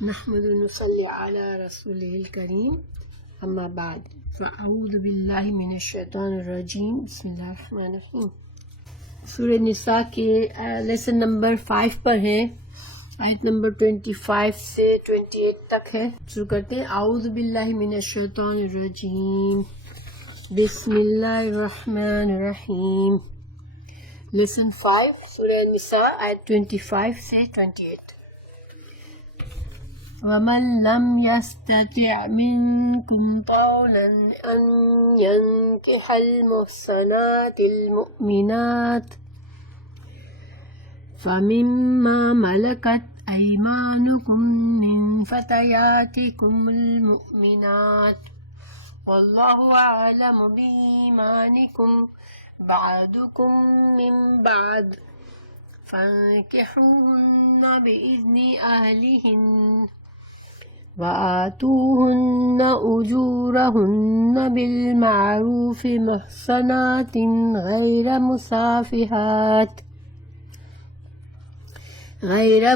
نحمد ونصلی علی رسولہ الکریم اما بعد فاعوذ باللہ من الشیطان الرجیم بسم اللہ الرحمن الرحیم۔ سورہ نساء کے لیسن نمبر 5 پر ہیں، آیت نمبر 25 سے 28 تک ہے۔ شروع کرتے ہیں۔ اعوذ باللہ من الشیطان الرجیم بسم اللہ الرحمن الرحیم۔ لیسن 5 سورہ نساء آیت 25 سے 28۔ وَمَن لَّمْ يَسْتَطِعْ مِنكُمْ طَوْلًا أَن يَنكِحَ الْمُحْصَنَاتِ الْمُؤْمِنَاتِ فَمِمَّا مَلَكَتْ أَيْمَانُكُم مِّن فَتَيَاتِكُمُ الْمُؤْمِنَاتِ وَاللَّهُ أَعْلَمُ بِإِيمَانِكُم بَعْضُكُم مِّن بَعْضٍ فَانكِحُوهُنَّ بِإِذْنِ أَهْلِهِنَّ وَآتُوهُنَّ أُجُورَهُنَّ بِالْمَعْرُوفِ مُحْصَنَاتٍ غَيْرَ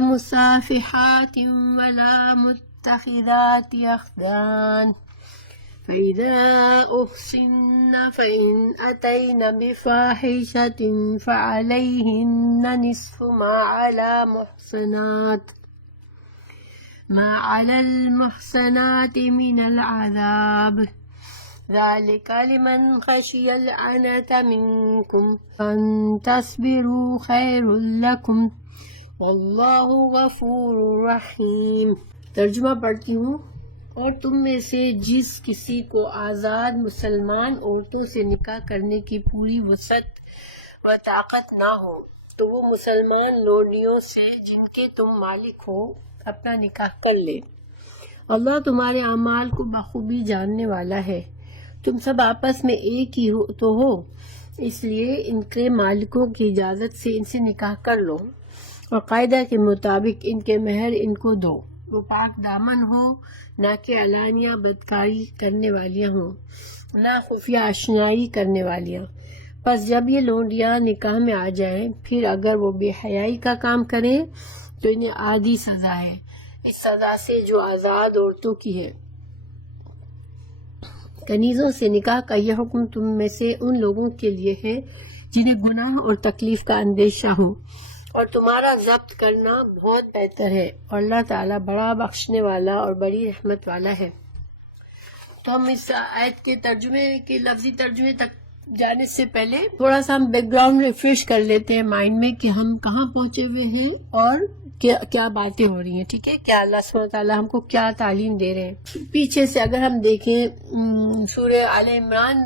مُسَافِحَاتٍ وَلَا مُتَّخِذَاتِ أَخْدَانٍ فَإِذَا أُحْصِنَّ فَإِنْ أَتَيْنَ بِفَاحِشَةٍ فَعَلَيْهِنَّ نِصْفُ ما على المحصنات من العذاب ذلك لمن خشي العنة منكم أن تصبروا خير لكم والله غفور رحيم۔ ترجمہ پڑھتی ہوں۔ اور تم میں سے جس کسی کو آزاد مسلمان عورتوں سے نکاح کرنے کی پوری وسعت و طاقت نہ ہو تو وہ مسلمان لونڈیوں سے جن کے تم مالک ہو اپنا نکاح کر لے۔ اللہ تمہارے اعمال کو بخوبی جاننے والا ہے۔ تم سب آپس میں ایک ہی ہو اس لیے ان کے مالکوں کی اجازت سے ان سے نکاح کر لو اور قاعدہ کے مطابق ان کے مہر ان کو دو۔ وہ پاک دامن ہو، نہ کہ علانیہ بدکاری کرنے والیاں ہوں، نہ خفیہ آشنائی کرنے والیاں۔ پس جب یہ لونڈیاں نکاح میں آ جائیں پھر اگر وہ بے حیائی کا کام کریں تو انہیں آدھی سزا ہے اس سزا سے جو آزاد عورتوں کی ہے۔ کنیزوں سے نکاح کا یہ حکم تم میں سے ان لوگوں کے لیے ہے جنہیں گناہ اور تکلیف کا اندیشہ ہو، اور تمہارا ضبط کرنا بہت بہتر ہے، اور اللہ تعالیٰ بڑا بخشنے والا اور بڑی رحمت والا ہے۔ تو ہم اس آیت کے ترجمے کے لفظی ترجمے تک جانے سے پہلے تھوڑا سا ہم بیک گراؤنڈ ریفریش کر لیتے ہیں مائنڈ میں کہ ہم کہاں پہنچے ہوئے ہیں اور کیا باتیں ہو رہی ہیں، ٹھیک ہے؟ کیا اللہ سبحانہ تعالیٰ ہم کو کیا تعلیم دے رہے ہیں۔ پیچھے سے اگر ہم دیکھیں سورہ آل عمران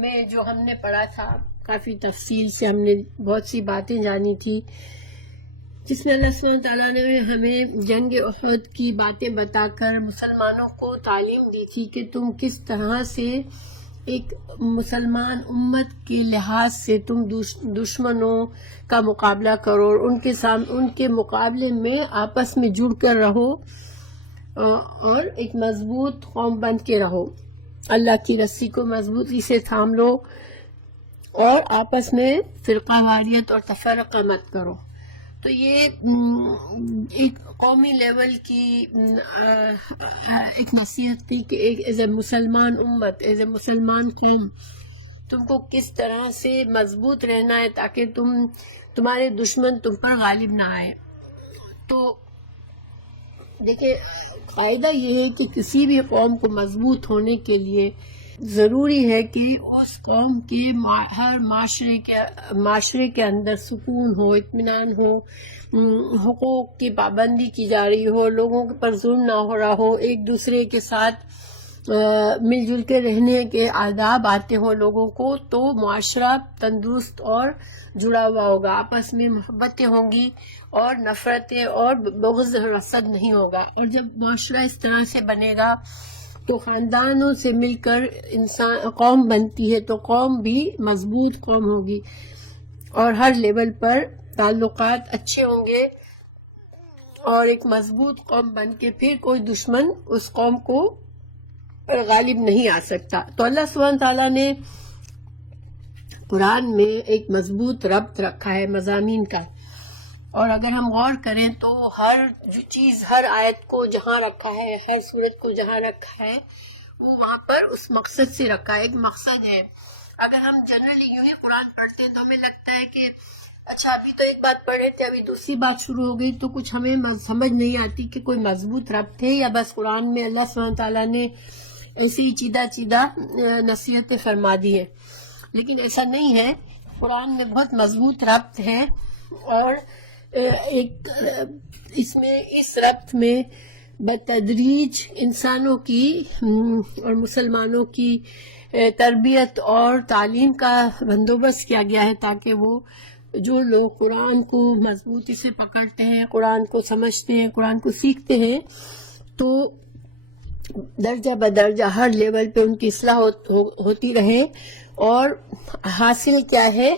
میں جو ہم نے پڑھا تھا، کافی تفصیل سے ہم نے بہت سی باتیں جانی تھی، جس میں اللہ سبحانہ تعالیٰ نے ہمیں جنگ احد کی باتیں بتا کر مسلمانوں کو تعلیم دی تھی کہ تم کس طرح سے ایک مسلمان امت کے لحاظ سے تم دشمنوں کا مقابلہ کرو اور ان کے مقابلے میں آپس میں جڑ کر رہو اور ایک مضبوط قوم بن کے رہو، اللہ کی رسی کو مضبوطی سے تھام لو اور آپس میں فرقہ واریت اور تفرقہ مت کرو۔ تو یہ ایک قومی لیول کی ایک نصیحت تھی کہ ایز اے مسلمان امت، ایز اے مسلمان قوم تم کو کس طرح سے مضبوط رہنا ہے تاکہ تمہارے دشمن تم پر غالب نہ آئے۔ تو دیکھیں، قاعدہ یہ ہے کہ کسی بھی قوم کو مضبوط ہونے کے لیے ضروری ہے کہ اس قوم کے ہر معاشرے کے اندر سکون ہو، اطمینان ہو، حقوق کی پابندی کی جا رہی ہو، لوگوں پر ظلم نہ ہو رہا ہو، ایک دوسرے کے ساتھ مل جل کے رہنے کے آداب آتے ہوں لوگوں کو، تو معاشرہ تندرست اور جڑا ہوا ہوگا، آپس میں محبتیں ہوں گی اور نفرتیں اور بغض حسد نہیں ہوگا۔ اور جب معاشرہ اس طرح سے بنے گا تو خاندانوں سے مل کر انسان قوم بنتی ہے، تو قوم بھی مضبوط قوم ہوگی اور ہر لیول پر تعلقات اچھے ہوں گے اور ایک مضبوط قوم بن کے پھر کوئی دشمن اس قوم کو غالب نہیں آ سکتا۔ تو اللہ سبحانہ تعالیٰ نے قرآن میں ایک مضبوط ربط رکھا ہے مضامین کا، اور اگر ہم غور کریں تو ہر چیز، ہر آیت کو جہاں رکھا ہے، ہر صورت کو جہاں رکھا ہے، وہ وہاں پر اس مقصد سے رکھا ہے، ایک مقصد ہے۔ اگر ہم جنرلی یوں ہی قرآن پڑھتے ہیں تو ہمیں لگتا ہے کہ اچھا ابھی تو ایک بات پڑھ رہے تھے، ابھی دوسری بات شروع ہو گئی، تو کچھ ہمیں سمجھ نہیں آتی کہ کوئی مضبوط ربط ہے، یا بس قرآن میں اللہ سبحانہ تعالیٰ نے ایسے ہی چیدہ نصیحتیں فرما دی ہے، لیکن ایسا نہیں ہے۔ قرآن میں بہت مضبوط ربط ہے، اور ایک اس ربط میں بتدریج انسانوں کی اور مسلمانوں کی تربیت اور تعلیم کا بندوبست کیا گیا ہے، تاکہ وہ جو لوگ قرآن کو مضبوطی سے پکڑتے ہیں، قرآن کو سمجھتے ہیں، قرآن کو سیکھتے ہیں، تو درجہ بدرجہ ہر لیول پہ ان کی اصلاح ہوتی رہے، اور حاصل کیا ہے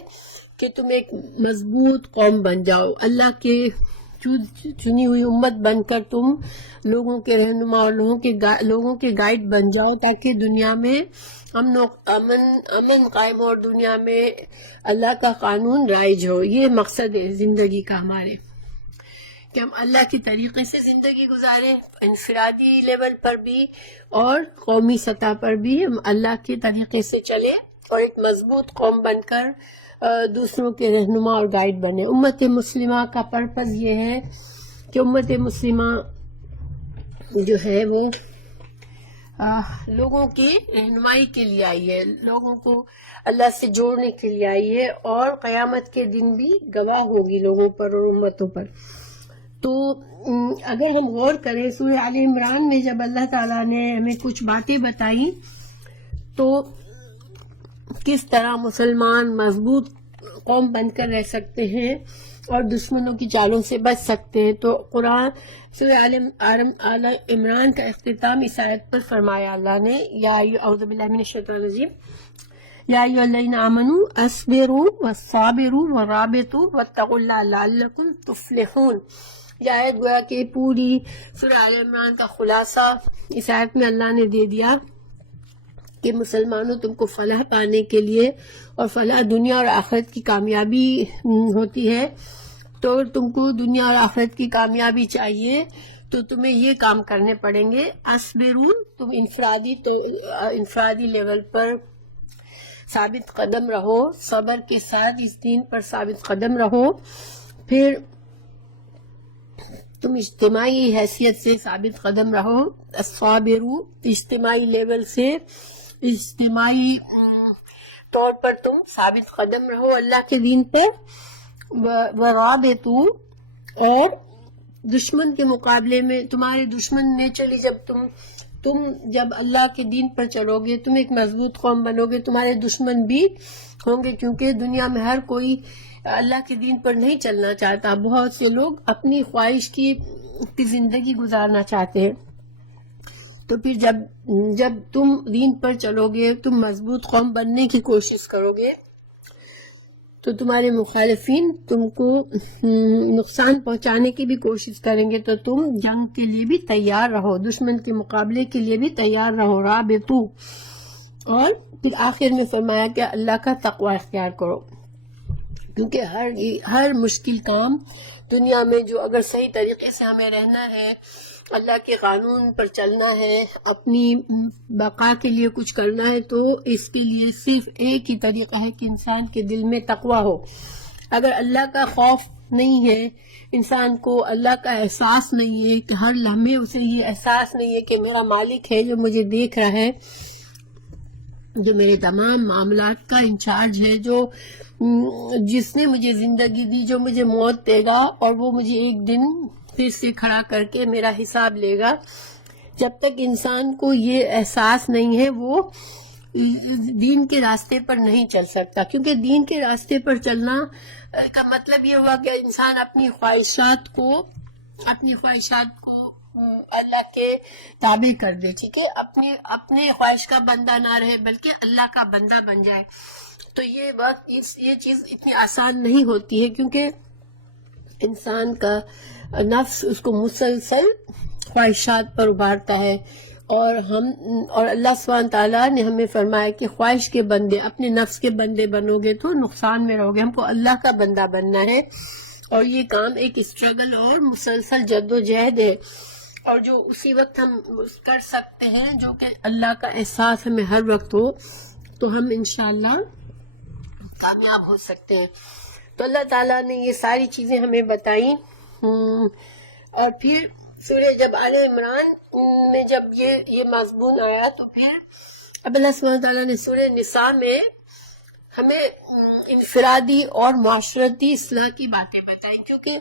کہ تم ایک مضبوط قوم بن جاؤ، اللہ کے چنی ہوئی امت بن کر تم لوگوں کے رہنما اور لوگوں کے گائیڈ بن جاؤ، تاکہ دنیا میں امن قائم ہو اور دنیا میں اللہ کا قانون رائج ہو۔ یہ مقصد ہے زندگی کا ہمارے، کہ ہم اللہ کے طریقے سے زندگی گزاریں، انفرادی لیول پر بھی اور قومی سطح پر بھی ہم اللہ کے طریقے سے چلیں، اور ایک مضبوط قوم بن کر دوسروں کے رہنما اور گائیڈ بنے۔ امت مسلمہ کا پرپز یہ ہے کہ امت مسلمہ جو ہے وہ لوگوں کی رہنمائی کے لیے آئی ہے، لوگوں کو اللہ سے جوڑنے کے لیے آئی ہے، اور قیامت کے دن بھی گواہ ہوگی لوگوں پر اور امتوں پر۔ تو اگر ہم غور کریں سورہ آل عمران میں جب اللہ تعالیٰ نے ہمیں کچھ باتیں بتائیں تو کس طرح مسلمان مضبوط قوم بن کر رہ سکتے ہیں اور دشمنوں کی چالوں سے بچ سکتے ہیں، تو قرآن سورہ آل عمران کا اختتام اس آیت پر فرمایا اللہ نے، اعوذ باللہ من الشیطان الرجیم، یا ایھا الذین آمنوا اصبروا والصابروا والرابطوا واتقوا اللہ لعلکم تفلحون۔ یہ آیت گویا کہ پوری سورہ آل عمران کا خلاصہ اس آیت میں اللہ نے دے دیا کہ مسلمانوں تم کو فلاح پانے کے لیے، اور فلاح دنیا اور آخرت کی کامیابی ہوتی ہے، تو تم کو دنیا اور آخرت کی کامیابی چاہیے تو تمہیں یہ کام کرنے پڑیں گے۔ اصبرون، تم انفرادی لیول پر ثابت قدم رہو، صبر کے ساتھ اس دین پر ثابت قدم رہو، پھر تم اجتماعی حیثیت سے ثابت قدم رہو، الصابرو اجتماعی لیول سے، اجتماعی طور پر تم ثابت قدم رہو اللہ کے دین پر، ورابطو، اور دشمن کے مقابلے میں تمہارے دشمن نیچرلی تم جب اللہ کے دین پر چلو گے، تم ایک مضبوط قوم بنو گے، تمہارے دشمن بھی ہوں گے، کیونکہ دنیا میں ہر کوئی اللہ کے دین پر نہیں چلنا چاہتا، بہت سے لوگ اپنی خواہش کی زندگی گزارنا چاہتے ہیں۔ تو پھر جب تم دین پر چلو گے، تم مضبوط قوم بننے کی کوشش کرو گے، تو تمہارے مخالفین تم کو نقصان پہنچانے کی بھی کوشش کریں گے، تو تم جنگ کے لیے بھی تیار رہو، دشمن کے مقابلے کے لیے بھی تیار رہو، رابطو۔ اور پھر آخر میں فرمایا کہ اللہ کا تقوی اختیار کرو، کیونکہ ہر مشکل کام دنیا میں جو اگر صحیح طریقے سے ہمیں رہنا ہے، اللہ کے قانون پر چلنا ہے، اپنی بقا کے لیے کچھ کرنا ہے، تو اس کے لیے صرف ایک ہی طریقہ ہے کہ انسان کے دل میں تقوی ہو۔ اگر اللہ کا خوف نہیں ہے، انسان کو اللہ کا احساس نہیں ہے، کہ ہر لمحے اسے یہ احساس نہیں ہے کہ میرا مالک ہے جو مجھے دیکھ رہا ہے، جو میرے تمام معاملات کا انچارج ہے، جس نے مجھے زندگی دی، جو مجھے موت دے گا، اور وہ مجھے ایک دن پھر سے کھڑا کر کے میرا حساب لے گا، جب تک انسان کو یہ احساس نہیں ہے وہ دین کے راستے پر نہیں چل سکتا، کیونکہ دین کے راستے پر چلنا کا مطلب یہ ہوا کہ انسان اپنی خواہشات کو اللہ کے تابع کر دے، ٹھیک ہے، اپنے خواہش کا بندہ نہ رہے بلکہ اللہ کا بندہ بن جائے۔ تو یہ چیز اتنی آسان نہیں ہوتی ہے، کیونکہ انسان کا نفس اس کو مسلسل خواہشات پر ابھارتا ہے، اور اللہ سبحانہ تعالیٰ نے ہمیں فرمایا کہ خواہش کے بندے، اپنے نفس کے بندے بنو گے تو نقصان میں رہو گے، ہم کو اللہ کا بندہ بننا ہے، اور یہ کام ایک اسٹرگل اور مسلسل جد و جہد ہے، اور جو اسی وقت ہم کر سکتے ہیں جو کہ اللہ کا احساس ہمیں ہر وقت ہو، تو ہم انشاءاللہ کامیاب ہو سکتے ہیں۔ تو اللہ تعالیٰ نے یہ ساری چیزیں ہمیں بتائیں، اور پھر سورہ جب آل عمران میں جب یہ مضمون آیا تو پھر اب اللہ سبحانہ تعالیٰ نے سورہ نساء میں ہمیں انفرادی اور معاشرتی اصلاح کی باتیں بتائیں، کیونکہ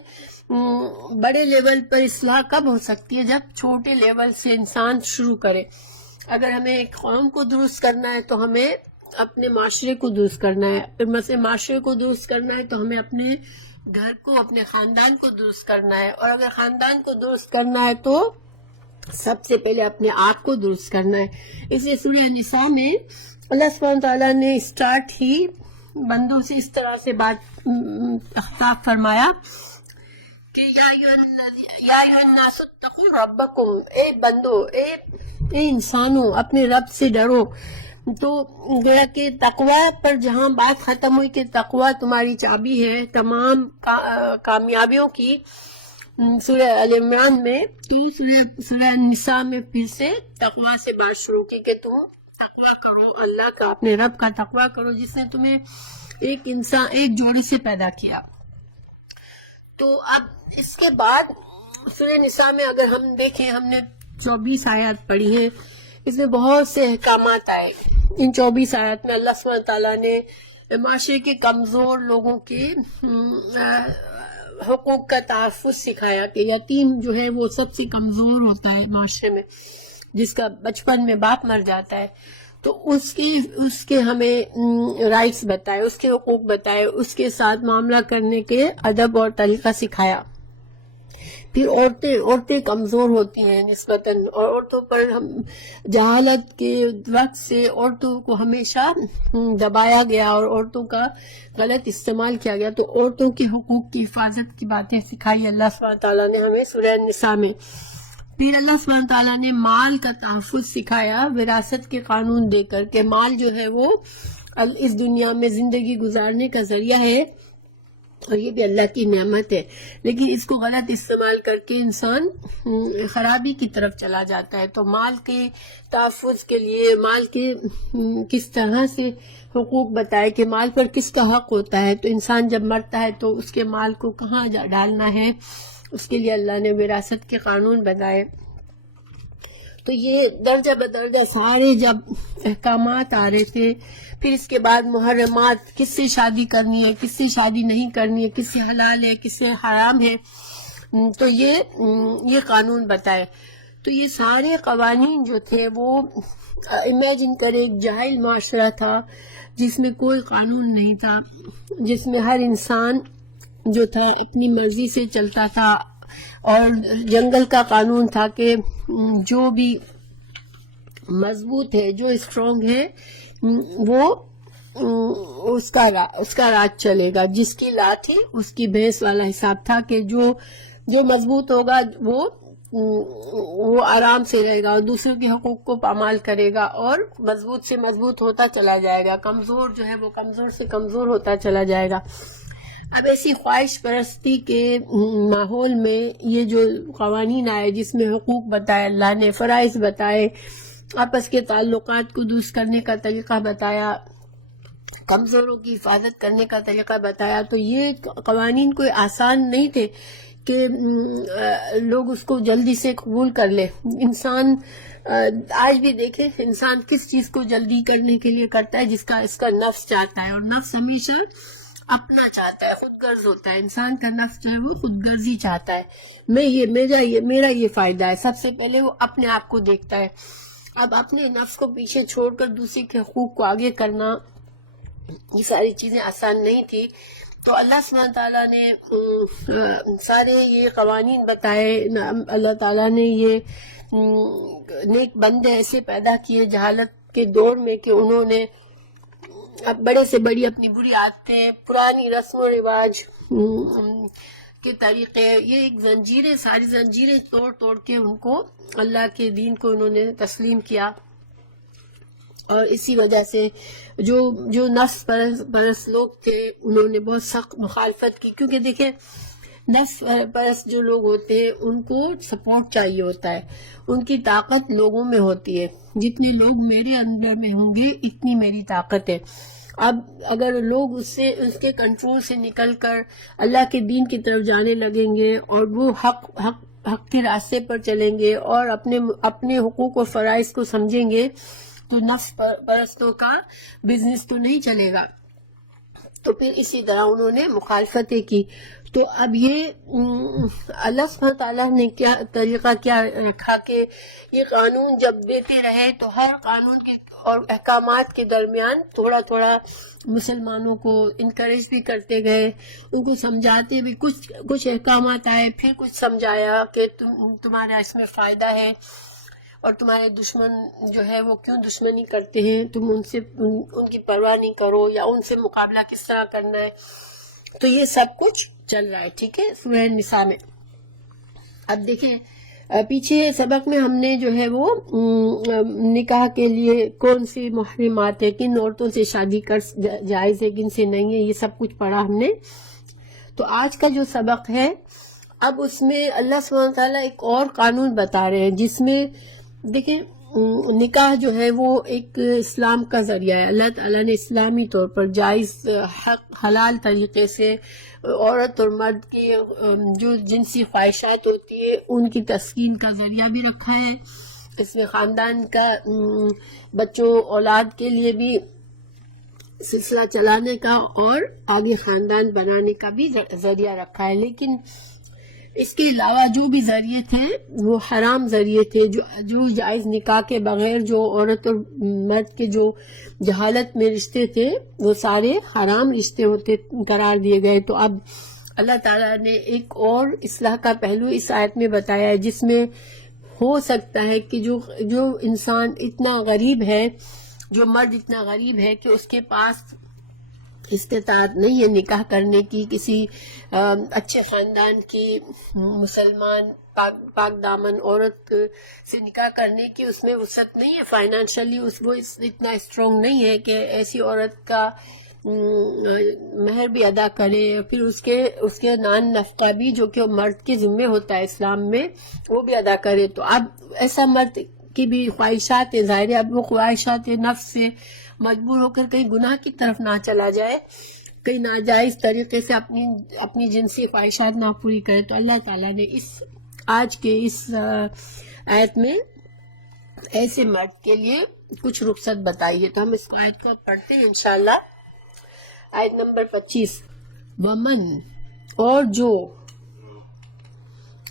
بڑے لیول پر اصلاح کب ہو سکتی ہے؟ جب چھوٹے لیول سے انسان شروع کرے۔ اگر ہمیں ایک قوم کو درست کرنا ہے تو ہمیں اپنے معاشرے کو درست کرنا ہے، پھر مثلا معاشرے کو درست کرنا ہے تو ہمیں اپنے گھر کو، اپنے خاندان کو درست کرنا ہے، اور اگر خاندان کو درست کرنا ہے تو سب سے پہلے اپنے آپ کو درست کرنا ہے۔ اس لیے سورہ نساء میں اللہ سبحانہ تعالیٰ نے اسٹارٹ ہی بندوں سے اس طرح سے بات خطاب فرمایا کہ یا ایھا الناس اتقوا ربکم، اے بندو، اے انسانوں، اپنے رب سے ڈرو۔ تو گویا کہ تقوی پر جہاں بات ختم ہوئی کہ تقوی تمہاری چابی ہے تمام کامیابیوں کی سورہ ال عمران میں، تو سورہ نساء میں پھر سے تقوی سے بات شروع کی کہ تم تقوی کرو، اللہ کا، اپنے رب کا تقوی کرو جس نے تمہیں ایک جوڑے سے پیدا کیا۔ تو اب اس کے بعد سورہ نساء میں اگر ہم دیکھیں، ہم نے 24 آیات پڑھی ہیں، اس میں بہت سے احکامات آئے۔ ان 24 آیات میں اللہ سبحانہ تعالیٰ نے معاشرے کے کمزور لوگوں کے حقوق کا تحفظ سکھایا کہ یتیم جو ہے وہ سب سے کمزور ہوتا ہے معاشرے میں، جس کا بچپن میں باپ مر جاتا ہے، تو اس کے ہمیں رائٹس بتائے، اس کے حقوق بتائے، اس کے ساتھ معاملہ کرنے کے ادب اور طریقہ سکھایا۔ پھر عورتیں کمزور ہوتی ہیں نسبتاً، اور عورتوں پر ہم جہالت کے وقت سے عورتوں کو ہمیشہ دبایا گیا اور عورتوں کا غلط استعمال کیا گیا، تو عورتوں کے حقوق کی حفاظت کی باتیں سکھائی اللہ سبحانہ تعالیٰ نے ہمیں سورہ نساء میں۔ پھر اللہ سبحانہ تعالیٰ نے مال کا تحفظ سکھایا وراثت کے قانون دے کر، کہ مال جو ہے وہ اس دنیا میں زندگی گزارنے کا ذریعہ ہے، اور یہ بھی اللہ کی نعمت ہے، لیکن اس کو غلط استعمال کر کے انسان خرابی کی طرف چلا جاتا ہے۔ تو مال کے تحفظ کے لیے مال کے کس طرح سے حقوق بتائے کہ مال پر کس کا حق ہوتا ہے، تو انسان جب مرتا ہے تو اس کے مال کو کہاں ڈالنا ہے، اس کے لیے اللہ نے وراثت کے قانون بنائے۔ تو یہ درجہ بدرجہ سارے جب احکامات آ رہے تھے، پھر اس کے بعد محرمات، کس سے شادی کرنی ہے، کس سے شادی نہیں کرنی ہے، کس سے حلال ہے، کس سے حرام ہے، تو یہ قانون بتائے۔ تو یہ سارے قوانین جو تھے وہ امیجن کرے ایک جاہل معاشرہ تھا جس میں کوئی قانون نہیں تھا، جس میں ہر انسان جو تھا اپنی مرضی سے چلتا تھا، اور جنگل کا قانون تھا کہ جو بھی مضبوط ہے، جو اسٹرانگ ہے، وہ اس کا راج چلے گا، جس کی لات ہے اس کی بھینس والا حساب تھا کہ جو مضبوط ہوگا وہ آرام سے رہے گا اور دوسروں کے حقوق کو پامال کرے گا، اور مضبوط سے مضبوط ہوتا چلا جائے گا، کمزور جو ہے وہ کمزور سے کمزور ہوتا چلا جائے گا۔ اب ایسی خواہش پرستی کے ماحول میں یہ جو قوانین آئے جس میں حقوق بتائے اللہ نے، فرائض بتائے، آپس کے تعلقات کو درست کرنے کا طریقہ بتایا، کمزوروں کی حفاظت کرنے کا طریقہ بتایا، تو یہ قوانین کوئی آسان نہیں تھے کہ لوگ اس کو جلدی سے قبول کر لے۔ انسان آج بھی دیکھیں، انسان کس چیز کو جلدی کرنے کے لیے کرتا ہے؟ اس کا نفس چاہتا ہے، اور نفس ہمیشہ اپنا چاہتا ہے، خود غرض ہوتا ہے۔ انسان کا نفس جو ہے وہ خود غرضی چاہتا ہے، میرا یہ فائدہ ہے، سب سے پہلے وہ اپنے آپ کو دیکھتا ہے۔ اب اپنے نفس کو پیچھے چھوڑ کر دوسرے کے حقوق کو آگے کرنا، یہ ساری چیزیں آسان نہیں تھی۔ تو اللہ سبحانہ تعالیٰ نے سارے یہ قوانین بتائے، اللہ تعالیٰ نے یہ نیک بندے ایسے پیدا کیے جہالت کے دور میں کہ انہوں نے اب بڑے سے بڑی اپنی بری عادتیں، پرانی رسم و رواج کے طریقے، یہ ایک ساری زنجیریں توڑ کے ان کو اللہ کے دین کو انہوں نے تسلیم کیا، اور اسی وجہ سے جو نفس پرست لوگ تھے انہوں نے بہت سخت مخالفت کی، کیونکہ دیکھیں نفس پرست جو لوگ ہوتے ہیں ان کو سپورٹ چاہیے ہوتا ہے، ان کی طاقت لوگوں میں ہوتی ہے، جتنے لوگ میرے اندر میں ہوں گے اتنی میری طاقت ہے۔ اب اگر لوگ اس کے کنٹرول سے نکل کر اللہ کے دین کی طرف جانے لگیں گے اور وہ حق کے راستے پر چلیں گے اور اپنے حقوق و فرائض کو سمجھیں گے تو نفس پرستوں کا بزنس تو نہیں چلے گا۔ تو پھر اسی طرح انہوں نے مخالفتیں کی۔ تو اب یہ اللہ سبحانہ تعالیٰ نے کیا طریقہ کیا رکھا کہ یہ قانون جب دیتے رہے تو ہر قانون کے اور احکامات کے درمیان تھوڑا تھوڑا مسلمانوں کو انکریج بھی کرتے گئے، ان کو سمجھاتے بھی، کچھ احکامات آئے، پھر کچھ سمجھایا کہ تمہارا اس میں فائدہ ہے، اور تمہارے دشمن جو ہے وہ کیوں دشمنی کرتے ہیں، تم ان کی پرواہ نہیں کرو، یا ان سے مقابلہ کس طرح کرنا ہے۔ تو یہ سب کچھ چل رہا ہے، ٹھیک ہے، سورہ نساء میں۔ اب دیکھیں پیچھے سبق میں ہم نے جو ہے وہ نکاح کے لیے کون سی محرمات ہے، کن عورتوں سے شادی کر جائز ہے، کن سے نہیں ہے، یہ سب کچھ پڑھا ہم نے۔ تو آج کا جو سبق ہے اب اس میں اللہ سبحانہ تعالیٰ ایک اور قانون بتا رہے ہیں، جس میں دیکھیں نکاح جو ہے وہ ایک اسلام کا ذریعہ ہے۔ اللہ تعالیٰ نے اسلامی طور پر جائز حلال طریقے سے عورت اور مرد کی جو جنسی خواہشات ہوتی ہے ان کی تسکین کا ذریعہ بھی رکھا ہے۔ اس میں خاندان کا بچوں اولاد کے لیے بھی سلسلہ چلانے کا اور آگے خاندان بنانے کا بھی ذریعہ رکھا ہے، لیکن اس کے علاوہ جو بھی ذریعے تھے وہ حرام ذریعے تھے، جو جائز نکاح کے بغیر جو عورت اور مرد کے جو جہالت میں رشتے تھے وہ سارے حرام رشتے ہوتے قرار دیے گئے۔ تو اب اللہ تعالیٰ نے ایک اور اصلاح کا پہلو اس آیت میں بتایا ہے، جس میں ہو سکتا ہے کہ جو انسان اتنا غریب ہے، جو مرد اتنا غریب ہے کہ اس کے پاس استطاعت نہیں ہے نکاح کرنے کی، کسی اچھے خاندان کی مسلمان پاک دامن عورت سے نکاح کرنے کی اس میں وسعت نہیں ہے، فائنانشلی وہ اتنا اسٹرانگ نہیں ہے کہ ایسی عورت کا مہر بھی ادا کرے، پھر اس کے نان نفقہ بھی جو کہ مرد کے ذمے ہوتا ہے اسلام میں وہ بھی ادا کرے۔ تو اب ایسا مرد کی بھی خواہشات ظاہر ہے، اب وہ خواہشات نفس سے مجبور ہو کر کہیں گناہ کی طرف نہ چلا جائے، کہیں ناجائز طریقے سے اپنی جنسی خواہشات نہ پوری کرے۔ تو اللہ تعالیٰ نے آج کے اس آیت میں ایسے مرد کے لیے کچھ رخصت بتائی ہے۔ تو ہم اس کو آیت کو پڑھتے ہیں انشاءاللہ۔ آیت نمبر 25، ومن اور جو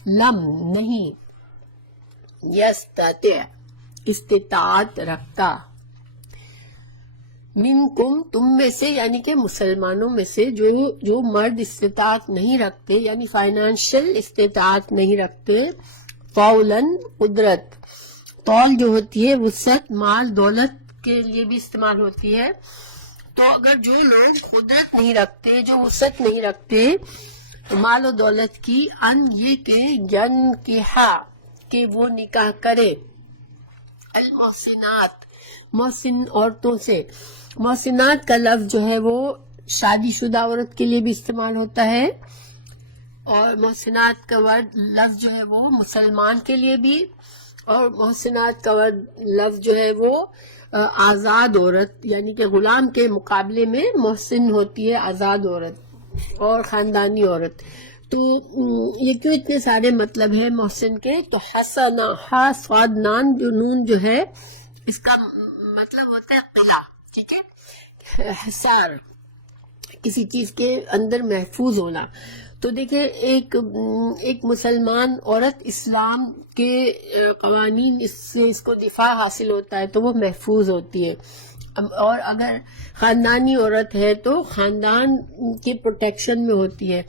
لم نہیں یستطع استطاعت رکھتا، منکم تم میں سے، یعنی کہ مسلمانوں میں سے جو مرد استطاعت نہیں رکھتے، یعنی فائنانشل استطاعت نہیں رکھتے، فولاً قدرت، طول جو ہوتی ہے وسعت، مال دولت کے لیے بھی استعمال ہوتی ہے۔ تو اگر جو لوگ قدرت نہیں رکھتے، جو وسعت نہیں رکھتے مال و دولت کی، ان یہ کہ ینکحا کہ وہ نکاح کرے، المحسنات محسن عورتوں سے۔ محسنات کا لفظ جو ہے وہ شادی شدہ عورت کے لیے بھی استعمال ہوتا ہے، اور محسنات کا لفظ جو ہے وہ مسلمان کے لیے بھی، اور محسنات کا لفظ جو ہے وہ آزاد عورت، یعنی کہ غلام کے مقابلے میں محسن ہوتی ہے آزاد عورت اور خاندانی عورت۔ تو یہ کیوں اتنے سارے مطلب ہے محسن کے؟ تو حسنا، ہا صاد نان جو نون جو ہے اس کا مطلب ہوتا ہے قلعہ، ٹھیک ہے، حصار، کسی چیز کے اندر محفوظ ہونا۔ تو دیکھیں ایک مسلمان عورت اسلام کے قوانین سے اس کو دفاع حاصل ہوتا ہے تو وہ محفوظ ہوتی ہے، اور اگر خاندانی عورت ہے تو خاندان کی پروٹیکشن میں ہوتی ہے،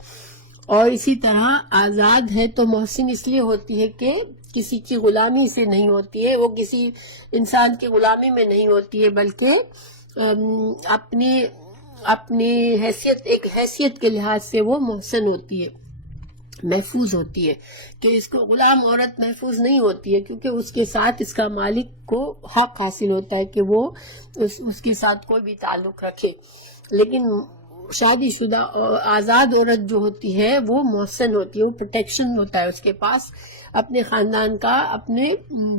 اور اسی طرح آزاد ہے تو محسن اس لیے ہوتی ہے کہ کسی کی غلامی سے نہیں ہوتی ہے، وہ کسی انسان کی غلامی میں نہیں ہوتی ہے، بلکہ اپنی ایک حیثیت کے لحاظ سے وہ محسن ہوتی ہے، محفوظ ہوتی ہے، کہ اس کو غلام عورت محفوظ نہیں ہوتی ہے، کیونکہ اس کے ساتھ اس کا مالک کو حق حاصل ہوتا ہے کہ وہ اس کے ساتھ کوئی بھی تعلق رکھے۔ لیکن شادی شدہ آزاد عورت جو ہوتی ہے وہ محسن ہوتی ہے، وہ پروٹیکشن ہوتا ہے اس کے پاس اپنے خاندان کا، اپنے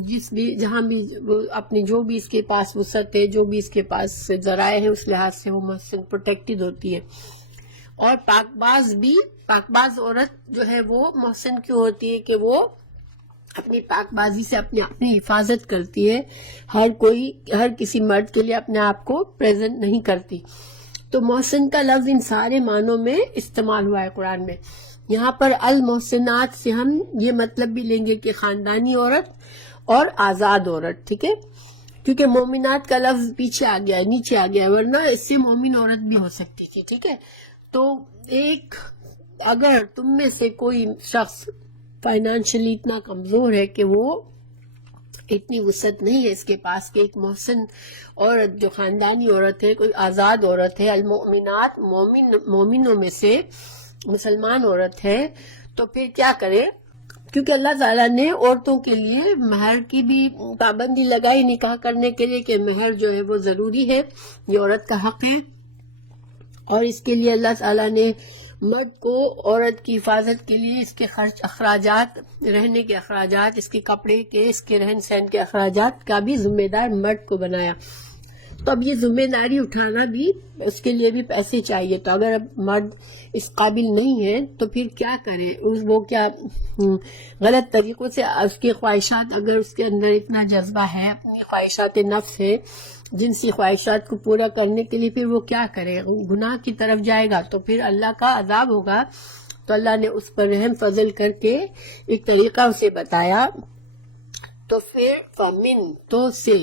جس بھی جہاں بھی اپنی جو بھی اس کے پاس وسعت ہے، جو بھی اس کے پاس ذرائع ہے، اس لحاظ سے وہ محسن پروٹیکٹڈ ہوتی ہے. اور پاک باز عورت جو ہے وہ محسن کیوں ہوتی ہے کہ وہ اپنی پاک بازی سے اپنی حفاظت کرتی ہے، ہر کسی مرد کے لیے اپنے آپ کو پریزنٹ نہیں کرتی. تو محسن کا لفظ ان سارے معنوں میں استعمال ہوا ہے قرآن میں. یہاں پر المحسنات سے ہم یہ مطلب بھی لیں گے کہ خاندانی عورت اور آزاد عورت، ٹھیک ہے، کیونکہ مومنات کا لفظ نیچے آ گیا ہے، ورنہ اس سے مومن عورت بھی ہو سکتی تھی، ٹھیک ہے. تو اگر تم میں سے کوئی شخص فائنانشلی اتنا کمزور ہے کہ وہ اتنی وسعت نہیں ہے اس کے پاس کہ ایک محسن عورت جو خاندانی عورت ہے، کوئی آزاد عورت ہے، المؤمنات مومنوں میں سے مسلمان عورت ہے، تو پھر کیا کرے؟ کیونکہ اللہ تعالیٰ نے عورتوں کے لیے مہر کی بھی پابندی لگائی نکاح کرنے کے لیے کہ مہر جو ہے وہ ضروری ہے، یہ عورت کا حق ہے. اور اس کے لیے اللہ تعالیٰ نے مرد کو عورت کی حفاظت کے لیے اس کے خرچ اخراجات، رہنے کے اخراجات، اس کے کپڑے کے، اس کے رہن سہن کے اخراجات کا بھی ذمہ دار مرد کو بنایا. تو اب یہ ذمہ داری اٹھانا بھی، اس کے لیے بھی پیسے چاہیے. تو اگر اب مرد اس قابل نہیں ہے تو پھر کیا کرے؟ وہ کیا غلط طریقوں سے اس کی خواہشات، اگر اس کے اندر اتنا جذبہ ہے، اپنی خواہشات نفس ہے، جنسی خواہشات کو پورا کرنے کے لیے، پھر وہ کیا کرے؟ گناہ کی طرف جائے گا تو پھر اللہ کا عذاب ہوگا. تو اللہ نے اس پر رحم فضل کر کے ایک طریقہ اسے بتایا. تو پھر فمن تو سے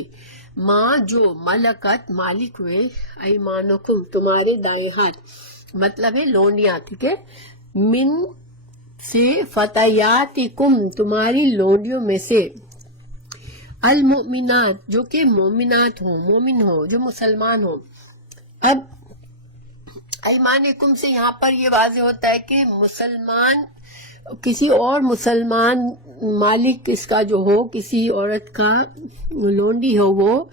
ماں جو ملکت مالک ہوئے، ایمانکم تمہارے دائیں ہاتھ، مطلب ہے لونڈیاں، ٹھیک ہے، من سے فتیاتکم تمہاری لونڈیوں میں سے، المؤمنات جو کہ مومنات ہوں، مومن ہوں، جو مسلمان ہوں. اب ایمانکم سے یہاں پر یہ واضح ہوتا ہے کہ مسلمان، کسی اور مسلمان مالک اس کا جو ہو، کسی عورت کا لونڈی ہو وہ،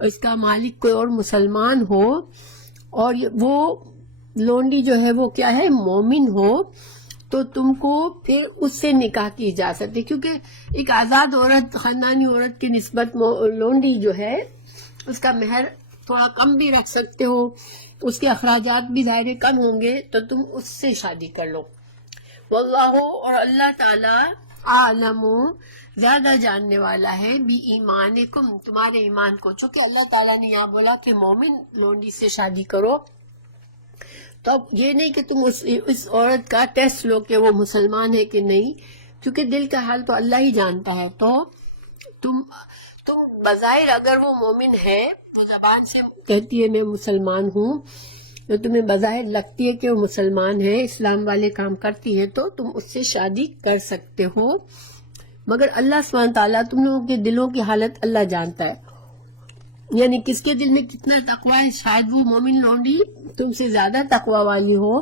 اس کا مالک کوئی اور مسلمان ہو، اور وہ لونڈی جو ہے وہ کیا ہے؟ مومن ہو، تو تم کو پھر اس سے نکاح کی جا سکتی. کیونکہ ایک آزاد عورت، خاندانی عورت کی نسبت لونڈی جو ہے اس کا مہر تھوڑا کم بھی رکھ سکتے ہو، اس کے اخراجات بھی ظاہر کم ہوں گے، تو تم اس سے شادی کر لو. واللہ، اور اللہ تعالی، عالم زیادہ جاننے والا ہے، بی ایمانکم تمہارے ایمان کو. چونکہ اللہ تعالیٰ نے یہاں بولا کہ مومن لونڈی سے شادی کرو، تو اب یہ نہیں کہ تم اس عورت کا ٹیسٹ لو کہ وہ مسلمان ہے کہ نہیں، کیونکہ دل کا حال تو اللہ ہی جانتا ہے. تو تم بظاہر اگر وہ مومن ہے تو زبان سے کہتی ہے میں مسلمان ہوں، تو تمہیں بظاہر لگتی ہے کہ وہ مسلمان ہے، اسلام والے کام کرتی ہے، تو تم اس سے شادی کر سکتے ہو. مگر اللہ سبحانہ تعالیٰ تم لوگوں کے دلوں کی حالت اللہ جانتا ہے، یعنی کس کے دل میں کتنا تقویٰ ہے. شاید وہ مومن لونڈی تم سے زیادہ تقویٰ والی ہو،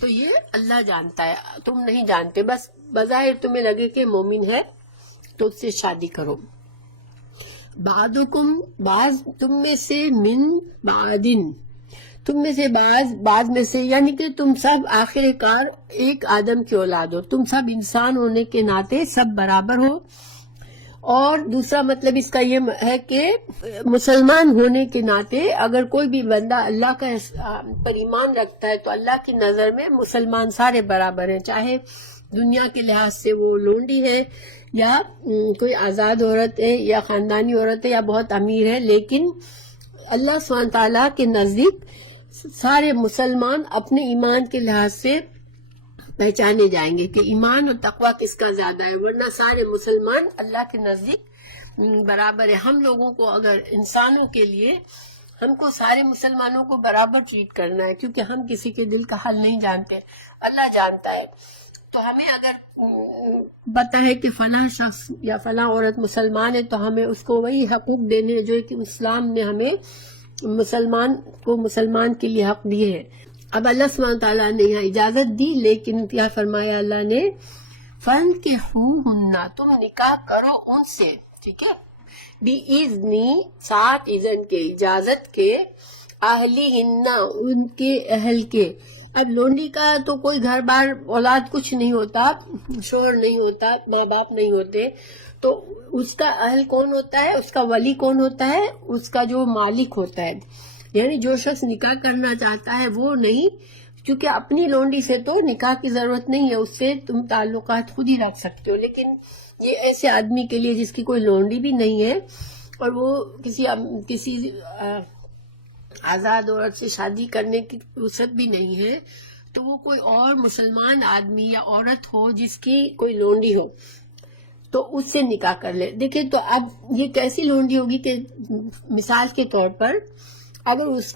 تو یہ اللہ جانتا ہے، تم نہیں جانتے. بس بظاہر تمہیں لگے کہ مومن ہے تو اس سے شادی کرو. بعضکم بعض تم میں سے، من بعدن تم میں سے بعض میں سے، یعنی کہ تم سب آخر کار ایک آدم کی اولاد ہو، تم سب انسان ہونے کے ناطے سب برابر ہو. اور دوسرا مطلب اس کا یہ ہے کہ مسلمان ہونے کے ناطے اگر کوئی بھی بندہ اللہ کا پر ایمان رکھتا ہے تو اللہ کی نظر میں مسلمان سارے برابر ہیں، چاہے دنیا کے لحاظ سے وہ لونڈی ہے یا کوئی آزاد عورت ہے یا خاندانی عورت ہے یا بہت امیر ہے، لیکن اللہ سبحانہ تعالیٰ کے نزدیک سارے مسلمان اپنے ایمان کے لحاظ سے پہچانے جائیں گے کہ ایمان اور تقویٰ کس کا زیادہ ہے، ورنہ سارے مسلمان اللہ کے نزدیک برابر ہے. ہم لوگوں کو اگر انسانوں کے لیے ہم کو سارے مسلمانوں کو برابر ٹریٹ کرنا ہے، کیونکہ ہم کسی کے دل کا حال نہیں جانتے، اللہ جانتا ہے. تو ہمیں اگر پتہ ہے کہ فلاں شخص یا فلاں عورت مسلمان ہے تو ہمیں اس کو وہی حقوق دینے جو کہ اسلام نے ہمیں مسلمان کے لیے حق دیے ہیں. اب اللہ سبحانہ تعالیٰ نے یہاں اجازت دی، لیکن کیا فرمایا اللہ نے؟ فَانْكِحُوهُنَّ تم نکاح کرو ان سے، ٹھیک ہے، بِإِذْنِ ساتھ اذن کے، اجازت کے، اہلی ہننا ان کے اہل کے. اب لونڈی کا تو کوئی گھر بار اولاد کچھ نہیں ہوتا، شوہر نہیں ہوتا، ماں باپ نہیں ہوتے، تو اس کا اہل کون ہوتا ہے، اس کا ولی کون ہوتا ہے، اس کا جو مالک ہوتا ہے. یعنی جو شخص نکاح کرنا چاہتا ہے وہ نہیں، کیونکہ اپنی لونڈی سے تو نکاح کی ضرورت نہیں ہے، اس سے تم تعلقات خود ہی رکھ سکتے ہو. لیکن یہ ایسے آدمی کے لیے جس کی کوئی لونڈی بھی نہیں ہے اور وہ کسی آزاد عورت سے شادی کرنے کی وسعت بھی نہیں ہے، تو وہ کوئی اور مسلمان آدمی یا عورت ہو جس کی کوئی لونڈی ہو تو اس سے نکاح کر لے. دیکھیں تو اب یہ کیسی لونڈی ہوگی کہ مثال کے طور پر اگر اس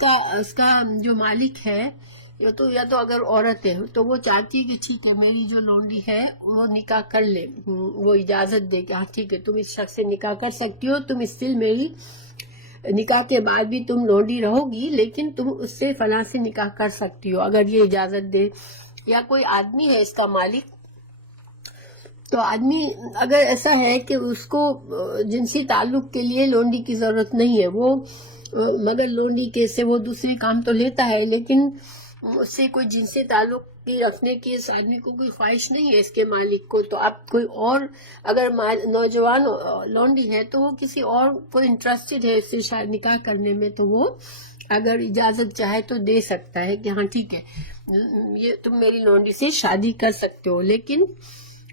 کا جو مالک ہے یا تو اگر عورت ہے تو وہ چاہتی ہے کہ ٹھیک ہے میری جو لونڈی ہے وہ نکاح کر لے، وہ اجازت دے کہ ہاں ٹھیک ہے تم اس شخص سے نکاح کر سکتی ہو، تم اسٹل میری نکاح کے بعد بھی تم لونڈی رہو گی، لیکن تم اس سے فلاں سے نکاح کر سکتی ہو اگر یہ اجازت دے. یا کوئی آدمی ہے اس کا مالک، تو آدمی اگر ایسا ہے کہ اس کو جنسی تعلق کے لیے لونڈی کی ضرورت نہیں ہے، وہ مگر لونڈی کے سے وہ دوسرے کام تو لیتا ہے، لیکن اس سے کوئی جنسی تعلق کی رکھنے کی اس آدمی کو کوئی خواہش نہیں ہے اس کے مالک کو، تو اب کوئی اور اگر نوجوان لونڈی ہے تو وہ کسی اور کو انٹرسٹڈ ہے اس سے شاید نکاح کرنے میں، تو وہ اگر اجازت چاہے تو دے سکتا ہے کہ ہاں ٹھیک ہے یہ تم میری لونڈی سے شادی کر سکتے ہو. لیکن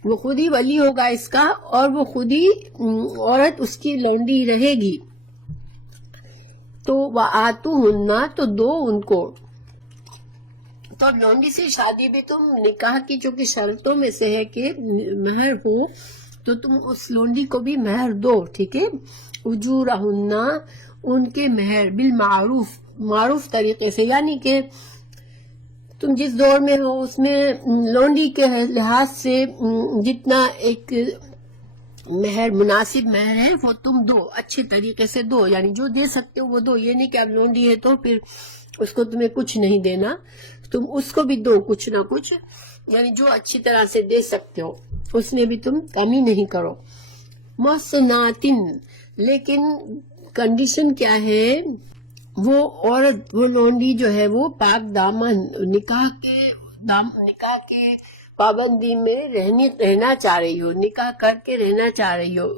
وہ خود ہی ولی ہوگا اس کا، اور وہ خود ہی عورت اس کی لونڈی رہے گی. تو وآتوہن، تو دو ان کو. تو لونڈی سے شادی بھی تم نکاح کی چونکہ شرطوں میں سے ہے کہ مہر ہو، تو تم اس لونڈی کو بھی مہر دو، ٹھیک ہے. اجورہن، ان کے مہر، بالمعروف، معروف طریقے سے، یعنی کہ تم جس دور میں ہو اس میں لونڈی کے لحاظ سے جتنا ایک مہر مناسب مہر ہے وہ تم دو، اچھے طریقے سے دو، یعنی جو دے سکتے ہو وہ دو. یہ نہیں کہ اب لونڈی ہے تو پھر اس کو تمہیں کچھ نہیں دینا، تم اس کو بھی دو کچھ نہ کچھ، یعنی جو اچھی طرح سے دے سکتے ہو اس میں بھی تم کمی نہیں کرو. محسناتن، لیکن کنڈیشن کیا ہے، وہ عورت، وہ لونڈی جو ہے وہ پاک دامن، نکاح کے پابندی میں رہنا چاہ رہی ہو، نکاح کر کے رہنا چاہ رہی ہو.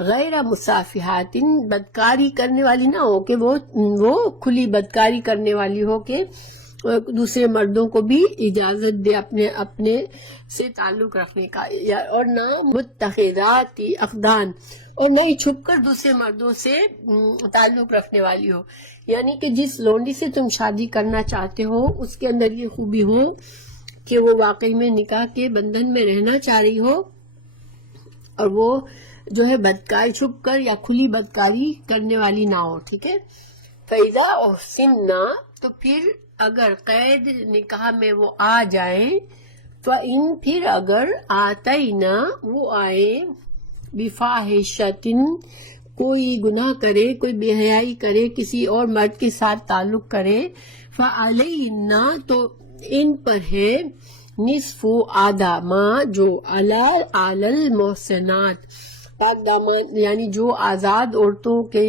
غیر مصافحات، بدکاری کرنے والی نہ ہو کہ وہ کھلی بدکاری کرنے والی ہو کہ دوسرے مردوں کو بھی اجازت دے اپنے سے تعلق رکھنے کا، اور نہ متخذات اخدان، اور نہ ہی چھپ کر دوسرے مردوں سے تعلق رکھنے والی ہو. یعنی کہ جس لونڈی سے تم شادی کرنا چاہتے ہو اس کے اندر یہ خوبی ہو کہ وہ واقعی میں نکاح کے بندھن میں رہنا چاہ رہی ہو، اور وہ جو ہے بدکاری، چھپ کر یا کھلی بدکاری کرنے والی نہ ہو، ٹھیک ہے. فَإِذَا أُحْسِنَّ، تو پھر اگر قید نکاح میں وہ آ جائیں، فَإِن، پھر اگر آتَيْنَا، وہ آئے، بِفَاحِشَةٍ، کوئی گناہ کرے، کوئی بے حیائی کرے، کسی اور مرد کے ساتھ تعلق کرے، فَعَلَيْهِنَّ، تو ان پر ہے، نصف آدھا، ما، جو، علی المحسنات، پاک دامن، یعنی جو آزاد عورتوں کے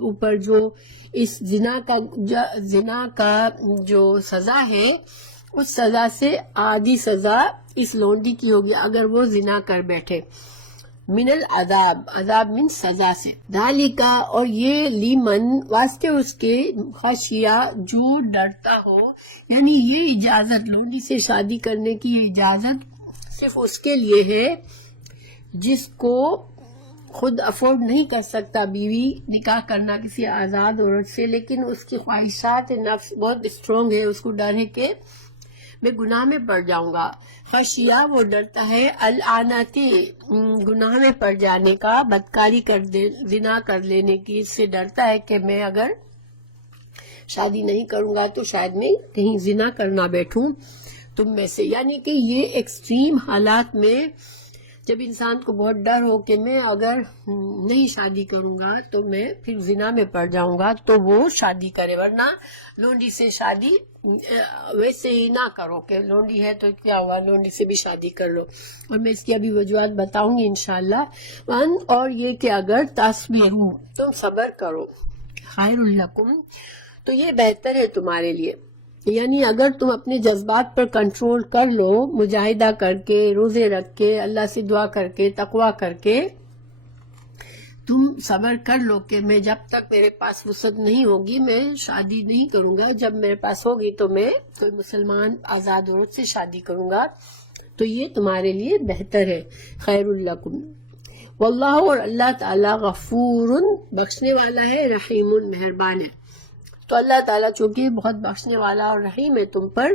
اوپر جو اس زنا کا جو سزا ہے اس سزا سے آدھی سزا اس لونڈی کی ہوگی اگر وہ زنا کر بیٹھے. من العذاب، عذاب من سزا سے. ذالکا، اور یہ لیمن، واسطے اس کے، خشیہ، جو ڈرتا ہو، یعنی یہ اجازت، لونڈی سے شادی کرنے کی یہ اجازت صرف اس کے لیے ہے جس کو خود افورڈ نہیں کر سکتا بیوی نکاح کرنا کسی آزاد عورت سے، لیکن اس کی خواہشات نفس بہت اسٹرانگ ہے، اس کو ڈر ہے کہ میں گناہ میں پڑ جاؤں گا. خشیہ، وہ ڈرتا ہے، العنتی، گناہ میں پڑ جانے کا، بدکاری زنا کر لینے کی، اس سے ڈرتا ہے کہ میں اگر شادی نہیں کروں گا تو شاید میں کہیں زنا کرنا بیٹھوں تم میں سے. یعنی کہ یہ ایکسٹریم حالات میں جب انسان کو بہت ڈر ہو کہ میں اگر نہیں شادی کروں گا تو میں پھر زنا میں پڑ جاؤں گا، تو وہ شادی کرے. ورنہ لونڈی سے شادی ویسے ہی نہ کرو کہ لونڈی ہے تو کیا ہوا، لونڈی سے بھی شادی کر لو. اور میں اس کی ابھی وجوہات بتاؤں گی انشاءاللہ. اور یہ کہ اگر تصبروا، تم صبر کرو، خیر لکم، تو یہ بہتر ہے تمہارے لیے. یعنی اگر تم اپنے جذبات پر کنٹرول کر لو، مجاہدہ کر کے، روزے رکھ کے، اللہ سے دعا کر کے، تقوی کر کے تم صبر کر لو کہ میں جب تک میرے پاس وسعت نہیں ہوگی میں شادی نہیں کروں گا، جب میرے پاس ہوگی تو میں کوئی مسلمان آزاد عورت سے شادی کروں گا، تو یہ تمہارے لیے بہتر ہے. خیر لکم. واللہ، اور اللہ تعالیٰ غفور، بخشنے والا ہے، رحیم، مہربان ہے. تو اللہ تعالیٰ چونکہ بہت بخشنے والا اور رحیم ہے تم پر،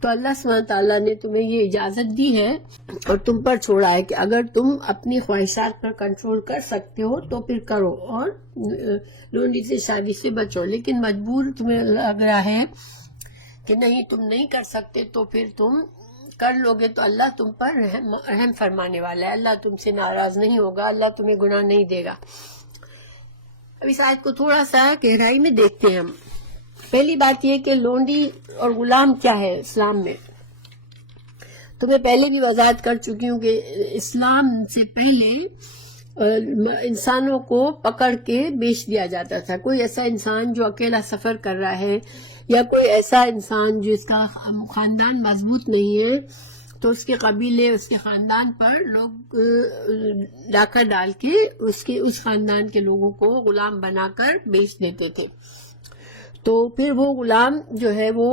تو اللہ سبحانہ تعالیٰ نے تمہیں یہ اجازت دی ہے اور تم پر چھوڑا ہے کہ اگر تم اپنی خواہشات پر کنٹرول کر سکتے ہو تو پھر کرو اور لونڈی سے شادی سے بچو. لیکن مجبور تمہیں لگ رہا ہے کہ نہیں تم نہیں کر سکتے تو پھر تم کر لو گے تو اللہ تم پر رحم فرمانے والا ہے، اللہ تم سے ناراض نہیں ہوگا، اللہ تمہیں گناہ نہیں دے گا. اب اس آیت کو تھوڑا سا گہرائی میں دیکھتے ہیں ہم. پہلی بات یہ کہ لونڈی اور غلام کیا ہے اسلام میں. تو میں پہلے بھی وضاحت کر چکی ہوں کہ اسلام سے پہلے انسانوں کو پکڑ کے بیچ دیا جاتا تھا. کوئی ایسا انسان جو اکیلا سفر کر رہا ہے یا کوئی ایسا انسان جس کا خاندان مضبوط نہیں ہے تو اس کے قبیلے، اس کے خاندان پر لوگ ڈاکہ ڈال کے اس خاندان کے لوگوں کو غلام بنا کر بیچ دیتے تھے. تو پھر وہ غلام جو ہے وہ